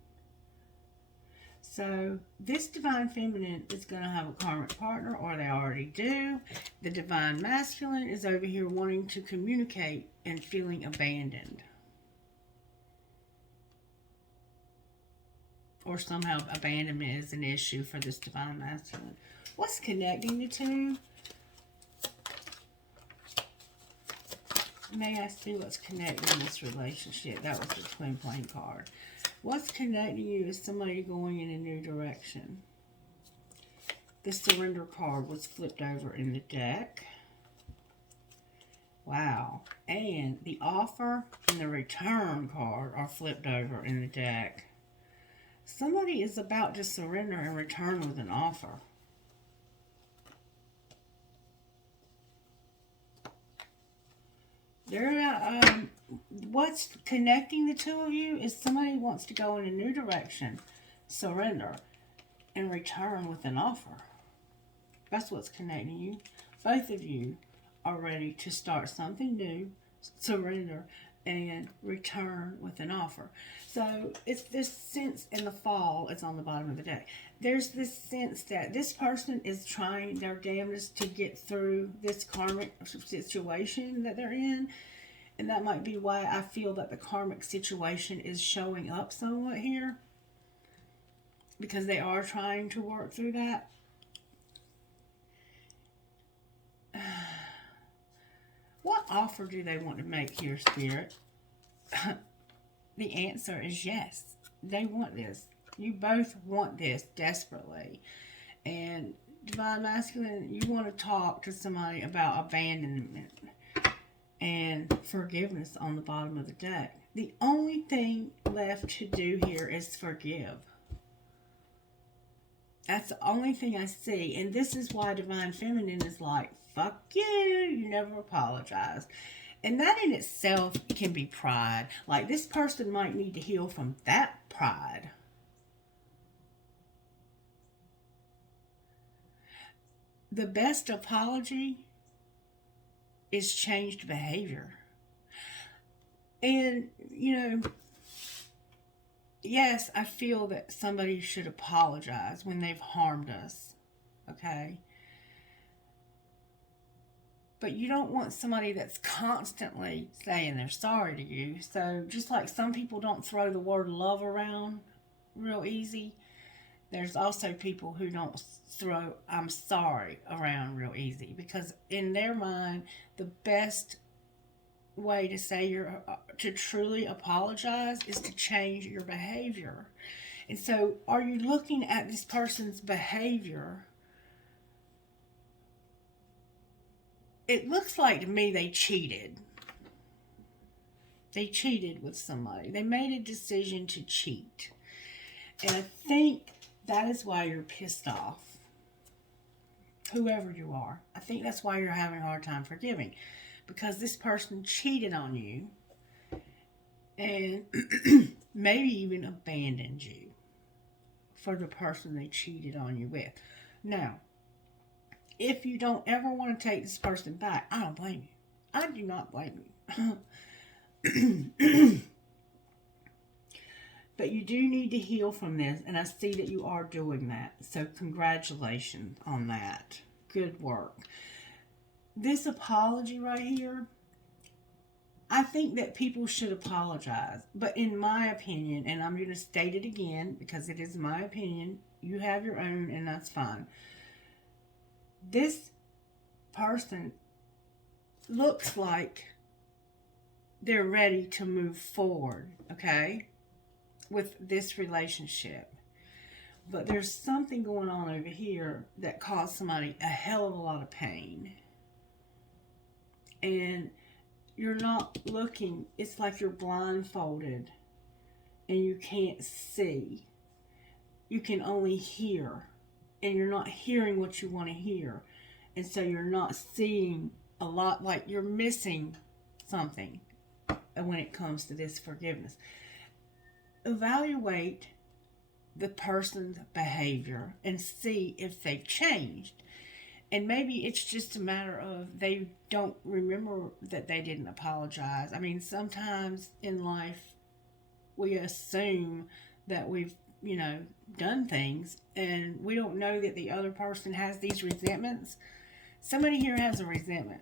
So this Divine Feminine is going to have a karmic partner, or they already do. The Divine Masculine is over here wanting to communicate and feeling abandoned. Or somehow abandonment is an issue for this Divine Masculine. What's connecting the two? May I see what's connecting this relationship? That was the twin flame card. What's connecting you is somebody going in a new direction. The surrender card was flipped over in the deck. Wow. And the offer and the return card are flipped over in the deck. Somebody is about to surrender and return with an offer. What's connecting the two of you is somebody wants to go in a new direction, surrender, and return with an offer. That's what's connecting you. Both of you are ready to start something new, surrender, and return with an offer. So it's this sense in the fall, it's on the bottom of the deck. There's this sense that this person is trying their damnedest to get through this karmic situation that they're in. And that might be why I feel that the karmic situation is showing up somewhat here. Because they are trying to work through that. What offer do they want to make here, Spirit? The answer is yes. They want this. You both want this desperately. And Divine Masculine, you want to talk to somebody about abandonment and forgiveness on the bottom of the deck. The only thing left to do here is forgive. That's the only thing I see. And this is why Divine Feminine is like, fuck you. You never apologize. And that in itself can be pride. Like, this person might need to heal from that pride. The best apology is changed behavior. And, you know, yes, I feel that somebody should apologize when they've harmed us. okay? But you don't want somebody that's constantly saying they're sorry to you. So just like some people don't throw the word love around real easy, there's also people who don't throw I'm sorry around real easy, because in their mind, the best way to say to truly apologize is to change your behavior. And so, are you looking at this person's behavior? It looks like to me they cheated. They cheated with somebody. They made a decision to cheat. And I think that is why you're pissed off. Whoever you are. I think that's why you're having a hard time forgiving. Because this person cheated on you and maybe even abandoned you for the person they cheated on you with. Now, if you don't ever want to take this person back, I don't blame you. I do not blame you. But you do need to heal from this, and I see that you are doing that. So congratulations on that. Good work. This apology right here, I think that people should apologize. But in my opinion, and I'm going to state it again because it is my opinion, you have your own and that's fine. This person looks like they're ready to move forward, okay, with this relationship. But there's something going on over here that caused somebody a hell of a lot of pain. And you're not looking, it's like you're blindfolded and you can't see. You can only hear. And you're not hearing what you want to hear. And so you're not seeing a lot, like you're missing something when it comes to this forgiveness. Evaluate the person's behavior and see if they've changed. And maybe it's just a matter of they don't remember that they didn't apologize. I mean, sometimes in life we assume that we've done things, and we don't know that the other person has these resentments. Somebody here has a resentment,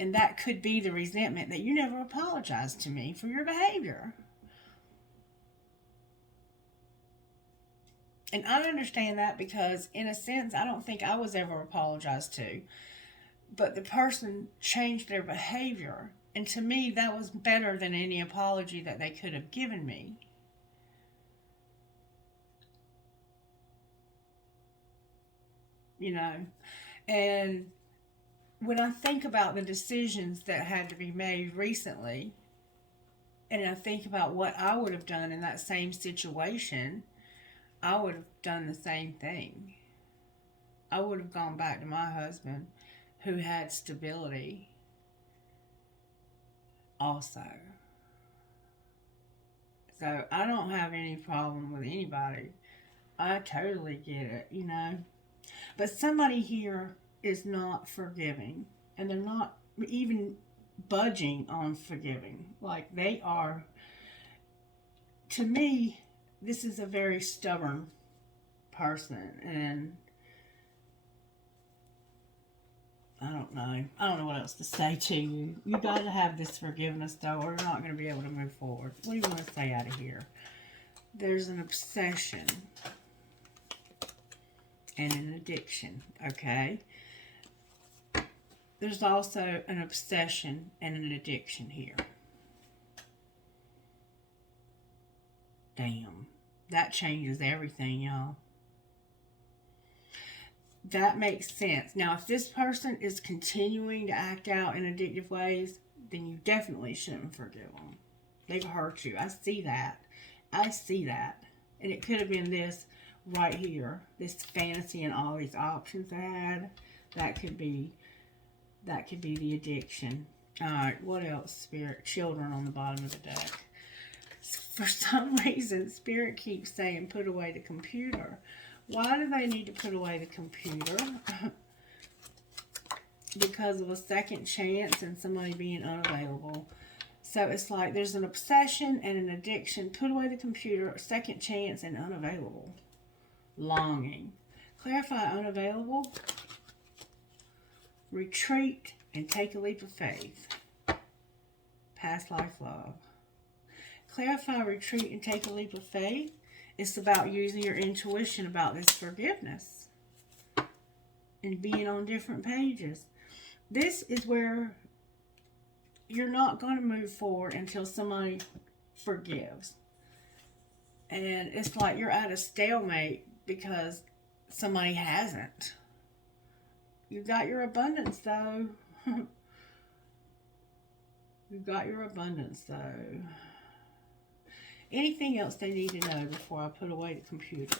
and that could be the resentment that you never apologized to me for your behavior. And I understand that because, in a sense, I don't think I was ever apologized to. But the person changed their behavior, and to me, that was better than any apology that they could have given me. And when I think about the decisions that had to be made recently, and I think about what I would have done in that same situation, I would have done the same thing. I would have gone back to my husband who had stability also. So I don't have any problem with anybody. I totally get it, But somebody here is not forgiving, and they're not even budging on forgiving. Like they are, to me, this is a very stubborn person, and I don't know what else to say to you. You got to have this forgiveness, though, or you're not going to be able to move forward. What do you want to say out of here? There's an obsession and an addiction, okay? There's also an obsession and an addiction here. Damn. That changes everything, y'all. That makes sense. Now, if this person is continuing to act out in addictive ways, then you definitely shouldn't forgive them. They've hurt you. I see that. And it could have been this right here. This fantasy and all these options I had. That could be the addiction. Alright, what else, Spirit? Children on the bottom of the deck. For some reason, Spirit keeps saying, put away the computer. Why do they need to put away the computer? Because of a second chance and somebody being unavailable. So it's like there's an obsession and an addiction. Put away the computer, second chance, and unavailable. Longing. Clarify unavailable. Retreat and take a leap of faith. Past life love. Clarify, retreat, and take a leap of faith. It's about using your intuition about this forgiveness and being on different pages. This is where you're not going to move forward until somebody forgives. And it's like you're at a stalemate because somebody hasn't. You got your abundance, though. You got your abundance, though. Anything else they need to know before I put away the computer?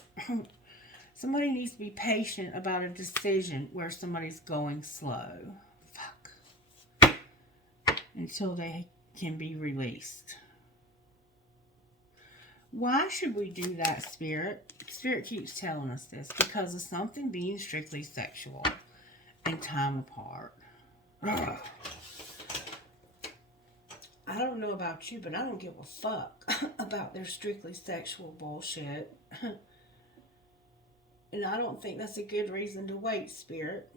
Somebody needs to be patient about a decision where somebody's going slow. Fuck. Until they can be released. Why should we do that, Spirit? Spirit keeps telling us this. Because of something being strictly sexual and time apart. Ugh. I don't know about you, but I don't give a fuck about their strictly sexual bullshit. And I don't think that's a good reason to wait, Spirit.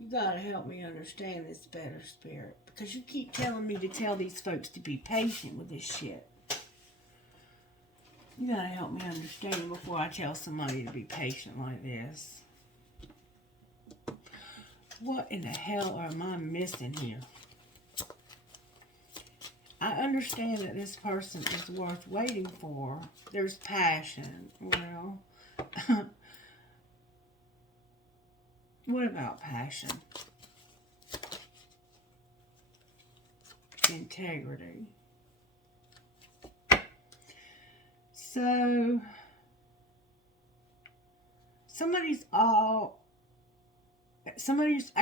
You gotta help me understand this better, Spirit. Because you keep telling me to tell these folks to be patient with this shit. You gotta help me understand before I tell somebody to be patient like this. What in the hell am I missing here? I understand that this person is worth waiting for. There's passion. Well, what about passion? Integrity. So, somebody's, I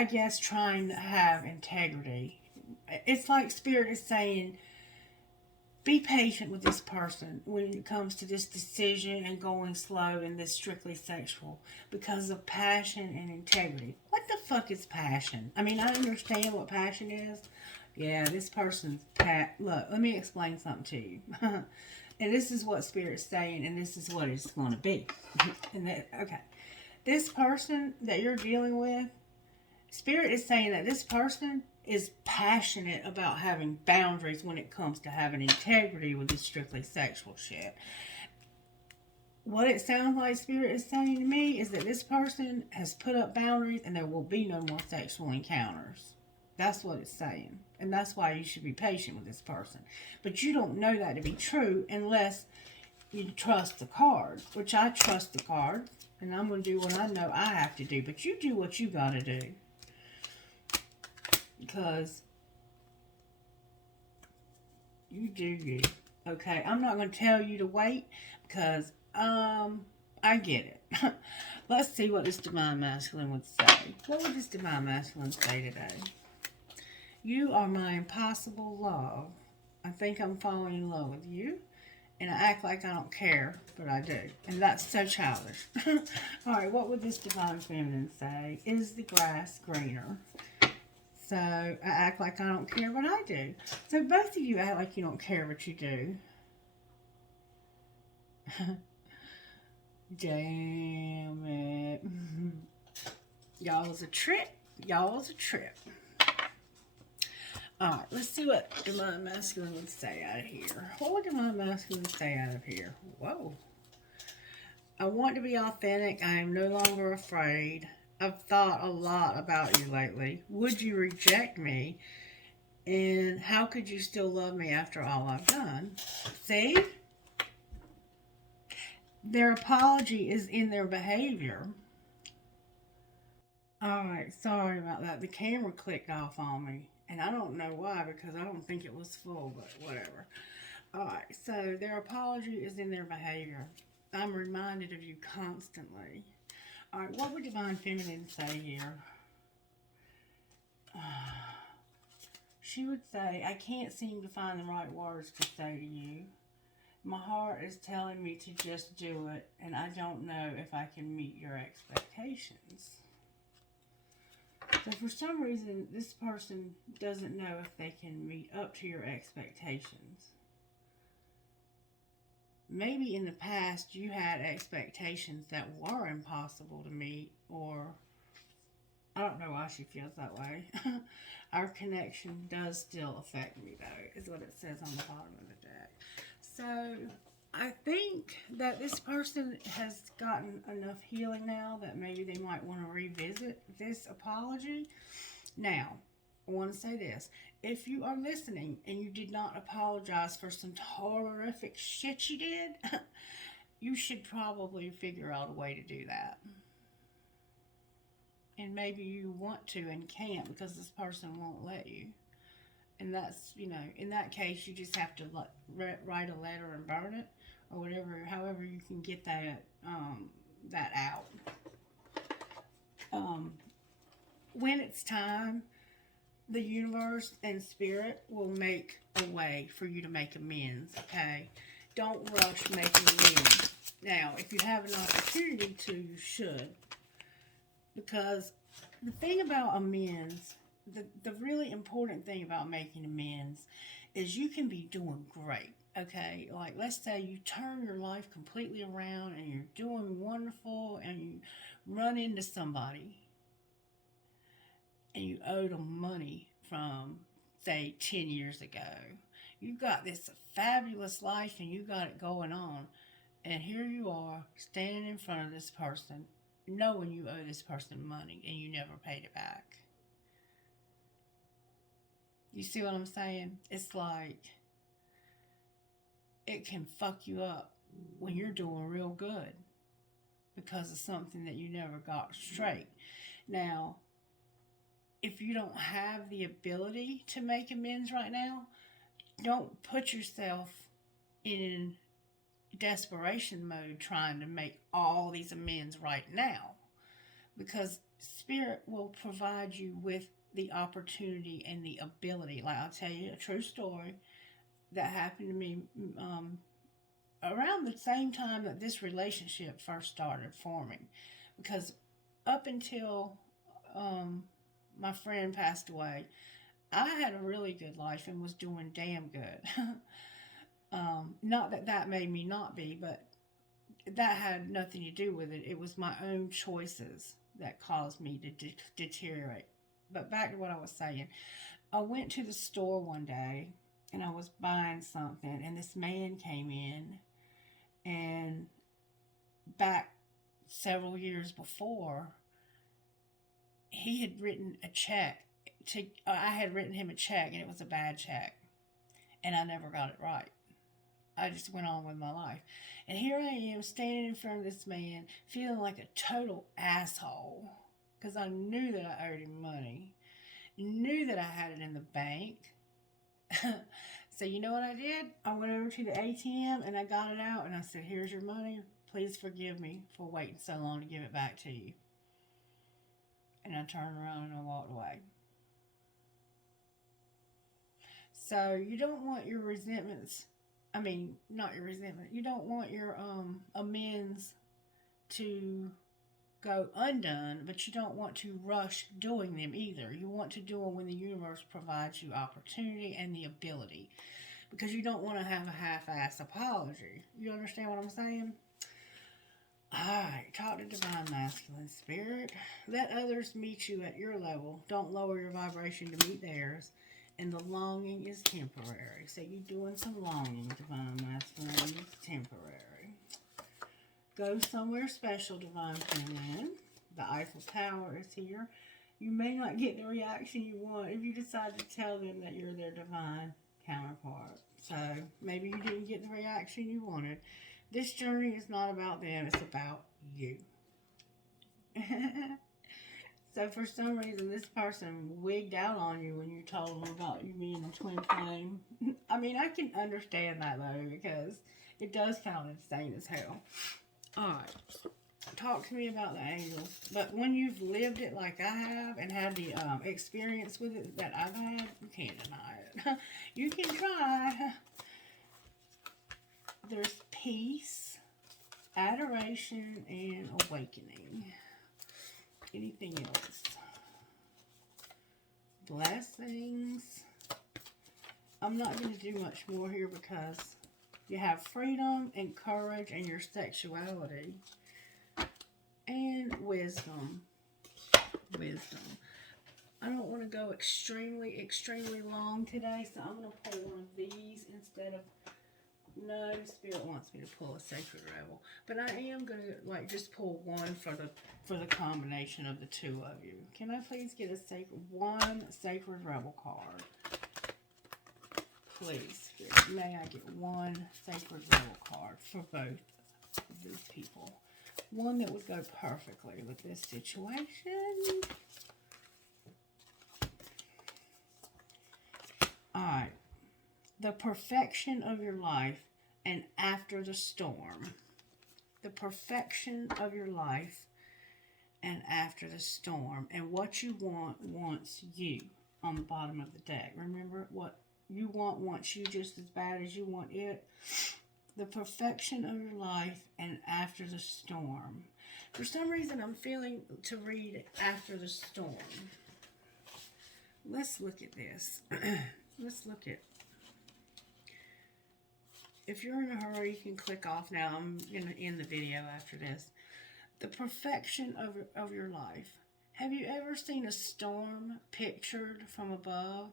guess, trying to have integrity. It's like Spirit is saying, be patient with this person when it comes to this decision and going slow and this strictly sexual because of passion and integrity. What the fuck is passion? I mean, I understand what passion is. Yeah, this person's look, let me explain something to you. And this is what Spirit's saying, and this is what it's going to be. And okay. This person that you're dealing with, Spirit is saying that this person is passionate about having boundaries when it comes to having integrity with this strictly sexual shit. What it sounds like Spirit is saying to me is that this person has put up boundaries and there will be no more sexual encounters. That's what it's saying. And that's why you should be patient with this person. But you don't know that to be true unless you trust the cards, which I trust the cards. And I'm going to do what I know I have to do. But you do what you got to do. Because you do you. Okay, I'm not going to tell you to wait because I get it. Let's see what this Divine Masculine would say. What would this Divine Masculine say today? You are my impossible love. I think I'm falling in love with you. And I act like I don't care, but I do. And that's so childish. Alright, what would this Divine Feminine say? Is the grass greener? So, I act like I don't care, but I do. So, both of you act like you don't care, but you do. Damn it. Y'all's a trip. Y'all's a trip. Alright, let's see what Divine Masculine would say out of here. What would Divine Masculine say out of here? Whoa. I want to be authentic. I am no longer afraid. I've thought a lot about you lately. Would you reject me? And how could you still love me after all I've done? See? Their apology is in their behavior. Alright, sorry about that. The camera clicked off on me. And I don't know why, because I don't think it was full, but whatever. Alright, so their apology is in their behavior. I'm reminded of you constantly. Alright, what would Divine Feminine say here? She would say, I can't seem to find the right words to say to you. My heart is telling me to just do it, and I don't know if I can meet your expectations. So for some reason, this person doesn't know if they can meet up to your expectations. maybe in the past you had expectations that were impossible to meet, or I don't know why she feels that way. Our connection does still affect me, though, is what it says on the bottom of the deck. So I think that this person has gotten enough healing now that maybe they might want to revisit this apology. Now, I want to say this. If you are listening and you did not apologize for some horrific shit you did, you should probably figure out a way to do that. And maybe you want to and can't because this person won't let you. And that's, in that case, you just have to write a letter and burn it, or whatever, however you can get that out. When it's time, the universe and spirit will make a way for you to make amends, okay? Don't rush making amends. Now, if you have an opportunity to, you should. Because the thing about amends, the really important thing about making amends is you can be doing great, okay? Like, let's say you turn your life completely around and you're doing wonderful and you run into somebody and you owe them money from, say, 10 years ago. You've got this fabulous life and you got it going on. And here you are standing in front of this person knowing you owe this person money and you never paid it back. You see what I'm saying? It's like it can fuck you up when you're doing real good because of something that you never got straight. Now, if you don't have the ability to make amends right now, don't put yourself in desperation mode trying to make all these amends right now, because spirit will provide you with the opportunity and the ability. Like, I'll tell you a true story that happened to me around the same time that this relationship first started forming, because up until my friend passed away, I had a really good life and was doing damn good. Not that that made me not be, but that had nothing to do with it. It was my own choices that caused me to deteriorate. But back to what I was saying. I went to the store one day and I was buying something, and this man came in, and back several years before, he had written a check I had written him a check, and it was a bad check, and I never got it right. I just went on with my life. And here I am standing in front of this man feeling like a total asshole because I knew that I owed him money. Knew that I had it in the bank. So you know what I did? I went over to the ATM and I got it out and I said, "Here's your money. Please forgive me for waiting so long to give it back to you." And I turned around and I walked away. So you don't want your resentments, not your resentment, you don't want your amends to go undone, but you don't want to rush doing them either. You want to do them when the universe provides you opportunity and the ability, because you don't want to have a half-ass apology. You understand what I'm saying? Alright, talk to Divine Masculine Spirit. Let others meet you at your level. Don't lower your vibration to meet theirs. And the longing is temporary. So you're doing some longing, Divine Masculine. It's temporary. Go somewhere special, Divine Feminine. The Eiffel Tower is here. You may not get the reaction you want if you decide to tell them that you're their divine counterpart. So maybe you didn't get the reaction you wanted. This journey is not about them. It's about you. So for some reason, this person wigged out on you when you told them about you being a twin flame. I can understand that, though, because it does sound insane as hell. Alright. Talk to me about the angels. But when you've lived it like I have and had the experience with it that I've had, you can't deny it. You can try. There's peace, adoration, and awakening. Anything else? Blessings. I'm not going to do much more here because You have freedom and courage and your sexuality. And wisdom. Wisdom. I don't want to go extremely long today, so I'm going to pull one of these instead of... No, Spirit wants me to pull a Sacred Rebel. But I am going to, like, just pull one for the combination of the two of you. Can I please get one Sacred Rebel card? Please, Spirit, may I get one Sacred Rebel card for both of these people? One that would go perfectly with this situation. Alright. The perfection of your life and after the storm. The perfection of your life and after the storm. And what you want wants you on the bottom of the deck. Remember, what you want wants you just as bad as you want it. The perfection of your life and after the storm. For some reason, I'm feeling to read after the storm. Let's look at this. Let's look at... If you're in a hurry, you can click off now. I'm going to end the video after this. The perfection of your life. Have you ever seen a storm pictured from above?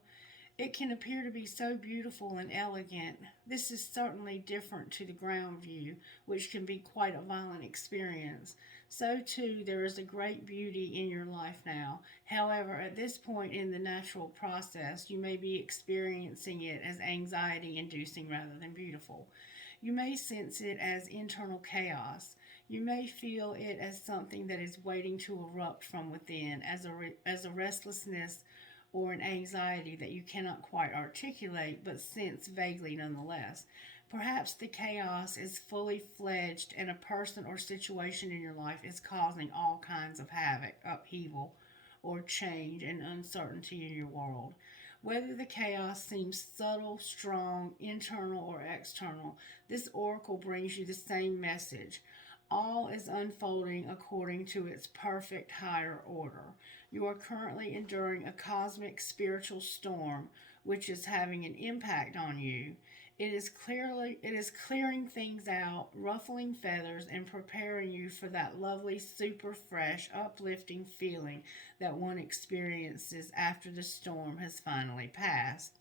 It can appear to be so beautiful and elegant. This is certainly different to the ground view, which can be quite a violent experience. So too, there is a great beauty in your life now. However, at this point in the natural process, you may be experiencing it as anxiety-inducing rather than beautiful. You may sense it as internal chaos. You may feel it as something that is waiting to erupt from within, as a restlessness or an anxiety that you cannot quite articulate, but sense vaguely nonetheless. Perhaps the chaos is fully fledged and a person or situation in your life is causing all kinds of havoc, upheaval, or change and uncertainty in your world. Whether the chaos seems subtle, strong, internal, or external, this oracle brings you the same message. All is unfolding according to its perfect higher order. You are currently enduring a cosmic spiritual storm which is having an impact on you. It is clearing things out, ruffling feathers, and preparing you for that lovely, super fresh, uplifting feeling that one experiences after the storm has finally passed.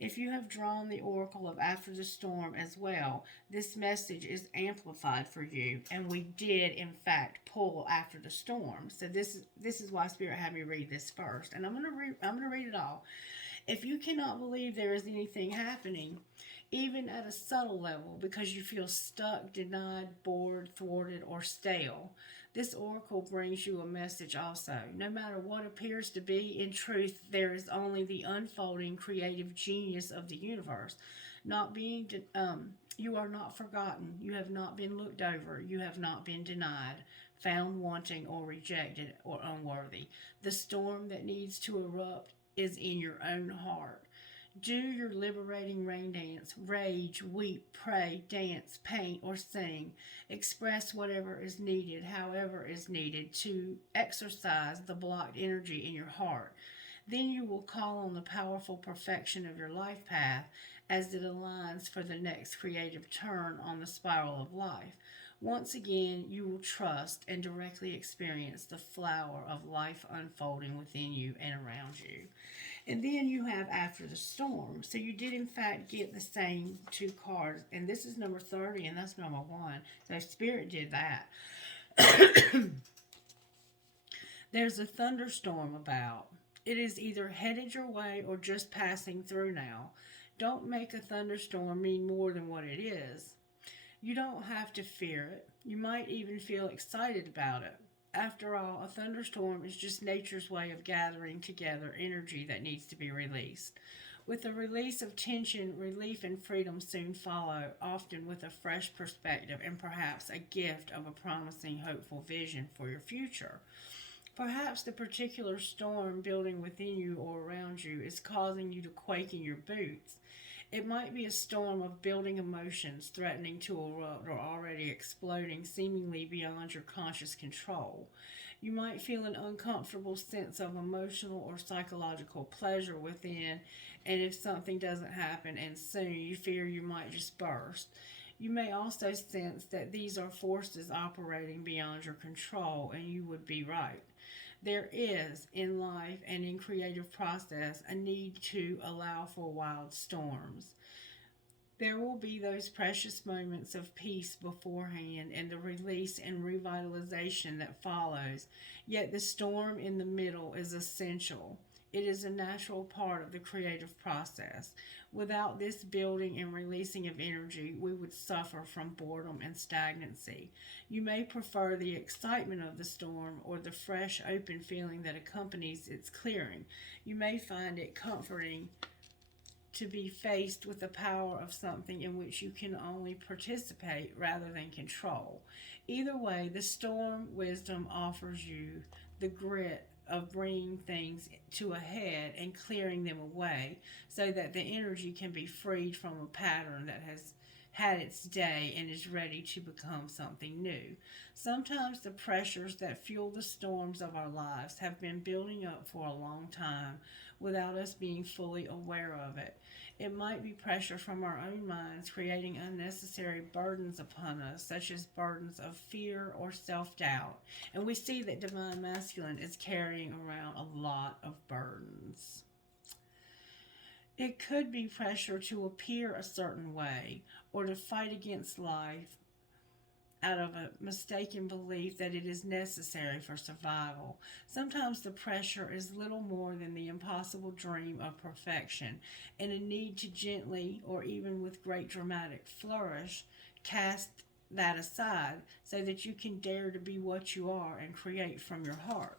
If you have drawn the oracle of after the storm as well, this message is amplified for you, and we did in fact pull after the storm. So this is why Spirit had me read this first, and I'm gonna read it all. If you cannot believe there is anything happening, even at a subtle level, because you feel stuck, denied, bored, thwarted, or stale, this oracle brings you a message also. No matter what appears to be, in truth, there is only the unfolding creative genius of the universe. You are not forgotten. You have not been looked over. You have not been denied, found wanting, or rejected, or unworthy. The storm that needs to erupt is in your own heart. Do your liberating rain dance, rage, weep, pray, dance, paint, or sing. Express whatever is needed, however is needed, to exorcise the blocked energy in your heart. Then you will call on the powerful perfection of your life path as it aligns for the next creative turn on the spiral of life. Once again, you will trust and directly experience the flower of life unfolding within you and around you. And then you have After the Storm. So you did, in fact, get the same two cards. And this is number 30, and that's number 1. So Spirit did that. There's a thunderstorm about. It is either headed your way or just passing through now. Don't make a thunderstorm mean more than what it is. You don't have to fear it. You might even feel excited about it. After all, a thunderstorm is just nature's way of gathering together energy that needs to be released. With the release of tension, relief and freedom soon follow, often with a fresh perspective and perhaps a gift of a promising, hopeful vision for your future. Perhaps the particular storm building within you or around you is causing you to quake in your boots. It might be a storm of building emotions threatening to erupt or already exploding seemingly beyond your conscious control. You might feel an uncomfortable sense of emotional or psychological pleasure within, and if something doesn't happen and soon, you fear you might just burst. You may also sense that these are forces operating beyond your control, and you would be right. There is, in life and in creative process, a need to allow for wild storms. There will be those precious moments of peace beforehand and the release and revitalization that follows. Yet the storm in the middle is essential. It is a natural part of the creative process. Without this building and releasing of energy, we would suffer from boredom and stagnancy. You may prefer the excitement of the storm or the fresh, open feeling that accompanies its clearing. You may find it comforting to be faced with the power of something in which you can only participate rather than control. Either way, the storm wisdom offers you the grit of bringing things to a head and clearing them away so that the energy can be freed from a pattern that has had its day and is ready to become something new. Sometimes the pressures that fuel the storms of our lives have been building up for a long time without us being fully aware of it. It might be pressure from our own minds creating unnecessary burdens upon us, such as burdens of fear or self-doubt. And we see that Divine Masculine is carrying around a lot of burdens. It could be pressure to appear a certain way or to fight against life out of a mistaken belief that it is necessary for survival. Sometimes the pressure is little more than the impossible dream of perfection and a need to gently, or even with great dramatic flourish, cast that aside so that you can dare to be what you are and create from your heart.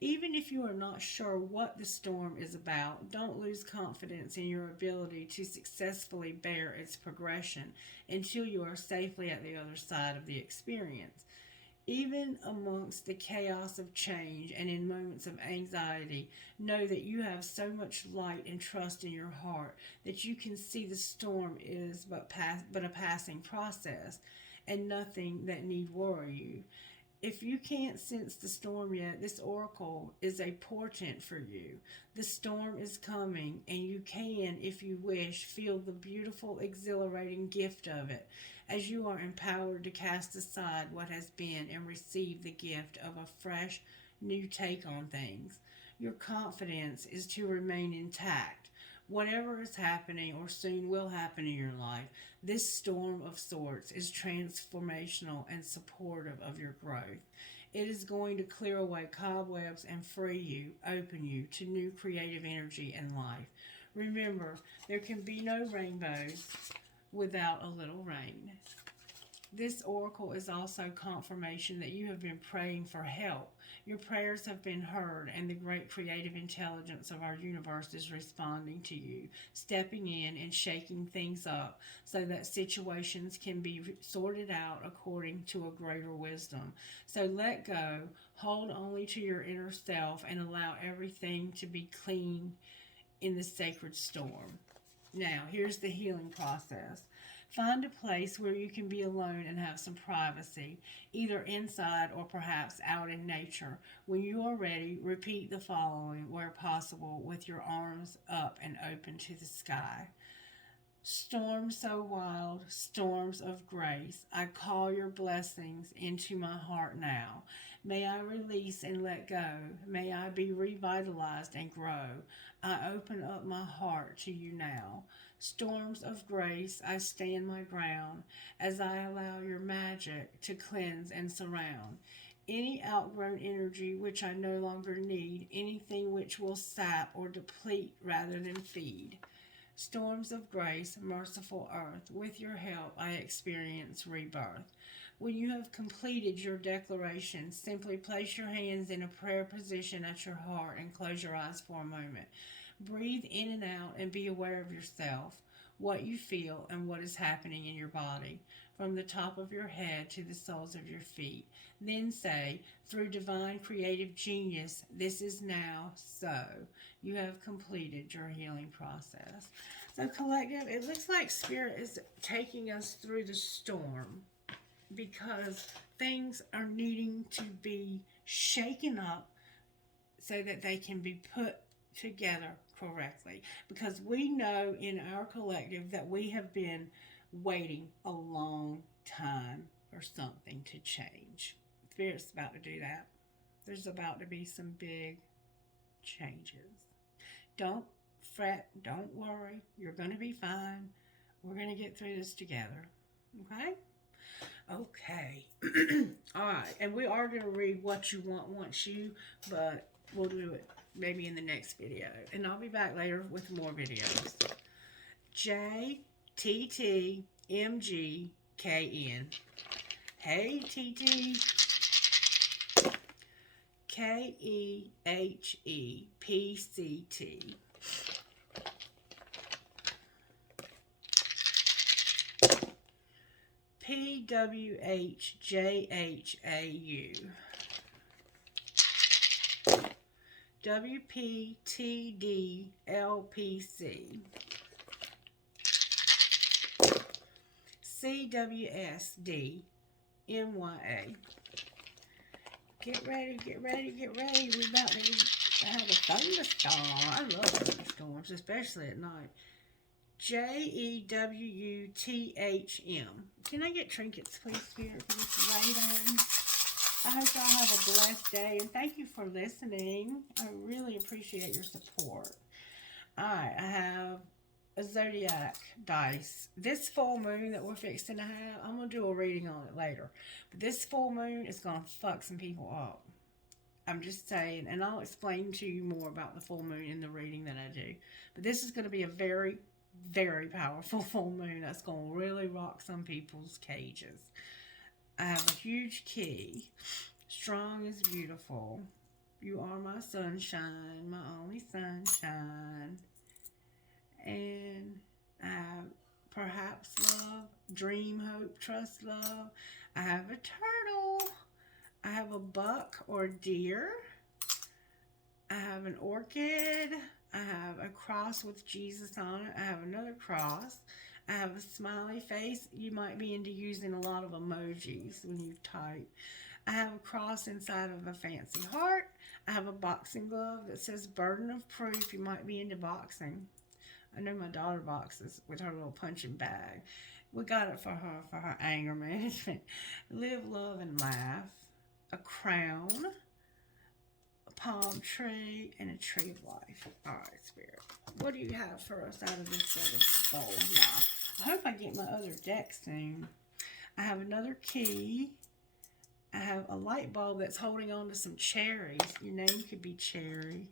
Even if you are not sure what the storm is about, don't lose confidence in your ability to successfully bear its progression until you are safely at the other side of the experience. Even amongst the chaos of change and in moments of anxiety, know that you have so much light and trust in your heart that you can see the storm is but a passing process and nothing that need worry you. If you can't sense the storm yet, this oracle is a portent for you. The storm is coming, and you can, if you wish, feel the beautiful, exhilarating gift of it, as you are empowered to cast aside what has been and receive the gift of a fresh, new take on things. Your confidence is to remain intact. Whatever is happening or soon will happen in your life, this storm of sorts is transformational and supportive of your growth. It is going to clear away cobwebs and free you, open you to new creative energy and life. Remember, there can be no rainbows without a little rain. This oracle is also confirmation that you have been praying for help. Your prayers have been heard, and the great creative intelligence of our universe is responding to you, stepping in and shaking things up so that situations can be sorted out according to a greater wisdom. So let go, hold only to your inner self, and allow everything to be clean in the sacred storm. Now, here's the healing process. Find a place where you can be alone and have some privacy, either inside or perhaps out in nature. When you are ready, repeat the following where possible with your arms up and open to the sky. Storms so wild, storms of grace, I call your blessings into my heart now. May I release and let go. May I be revitalized and grow. I open up my heart to you now. Storms of grace, I stand my ground as I allow your magic to cleanse and surround. Any outgrown energy which I no longer need, anything which will sap or deplete rather than feed. Storms of grace, merciful earth, with your help I experience rebirth. When you have completed your declaration, simply place your hands in a prayer position at your heart and close your eyes for a moment. Breathe in and out and be aware of yourself, what you feel, and what is happening in your body, from the top of your head to the soles of your feet. Then say, through divine creative genius, this is now so. You have completed your healing process. So collective, it looks like Spirit is taking us through the storm because things are needing to be shaken up so that they can be put together correctly. Because we know in our collective that we have been waiting a long time for something to change. Spirit's about to do that. There's about to be some big changes. Don't fret, don't worry. You're going to be fine. We're going to get through this together. Okay? Okay. All right. And we are going to read What You Want You, but we'll do it maybe in the next video. And I'll be back later with more videos. JTTMGKN. Hey, TT. KEHEPCT. PWHJHAU. WPTDLPC. CWSDMYA. Get ready, get ready, get ready. We're about to have a thunderstorm. I love thunderstorms, especially at night. JEWUTHM. Can I get trinkets, please, Spirit, for this radon? I hope y'all have a blessed day, and thank you for listening. I really appreciate your support. Alright, I have a zodiac dice. This full moon that we're fixing to have, I'm going to do a reading on it later. But this full moon is going to fuck some people up. I'm just saying, and I'll explain to you more about the full moon in the reading that I do. But this is going to be a very, very powerful full moon that's going to really rock some people's cages. I have a huge key. Strong is beautiful. You are my sunshine, my only sunshine. And I have perhaps love, dream, hope, trust, love. I have a turtle. I have a buck or deer. I have an orchid. I have a cross with Jesus on it. I have another cross. I have a smiley face. You might be into using a lot of emojis when you type. I have a cross inside of a fancy heart. I have a boxing glove that says burden of proof. You might be into boxing. I know my daughter boxes with her little punching bag. We got it for her anger management. Live, love, and laugh. A crown. A palm tree. And a tree of life. Alright, Spirit. What do you have for us out of this set of bowls now? I hope I get my other deck soon. I have another key. I have a light bulb that's holding on to some cherries. Your name could be Cherry.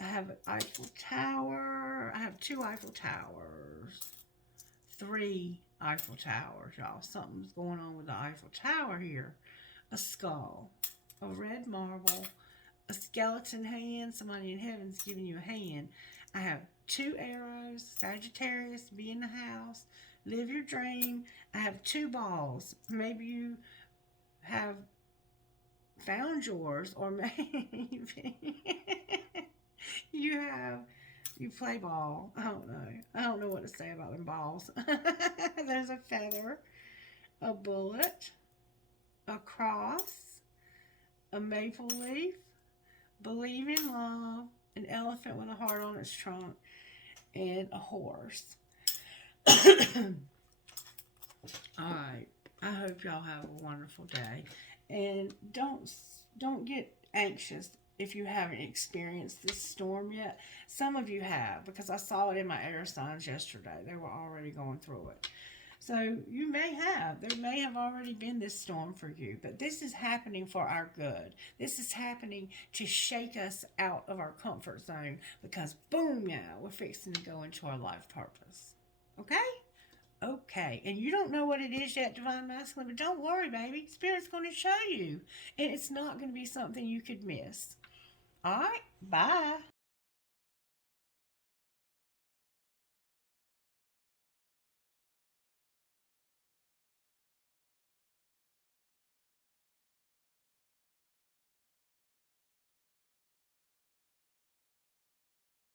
I have an Eiffel Tower. I have 2 Eiffel Towers. 3 Eiffel Towers, y'all. Something's going on with the Eiffel Tower here. A skull. A red marble. A skeleton hand. Somebody in heaven's giving you a hand. I have 2 arrows. Sagittarius, be in the house. Live your dream. I have 2 balls. Maybe you have found yours, or maybe you play ball. I don't know. I don't know what to say about them balls. There's a feather, a bullet, a cross, a maple leaf, believe in love, an elephant with a heart on its trunk, and a horse. Alright. I hope y'all have a wonderful day. And don't get anxious if you haven't experienced this storm yet. Some of you have, because I saw it in my air signs yesterday. They were already going through it. So you may have. There may have already been this storm for you. But this is happening for our good. This is happening to shake us out of our comfort zone. Because boom, yeah, we're fixing to go into our life purpose. Okay? Okay. And you don't know what it is yet, Divine Masculine, but don't worry, baby. Spirit's going to show you. And it's not going to be something you could miss. All right? Bye.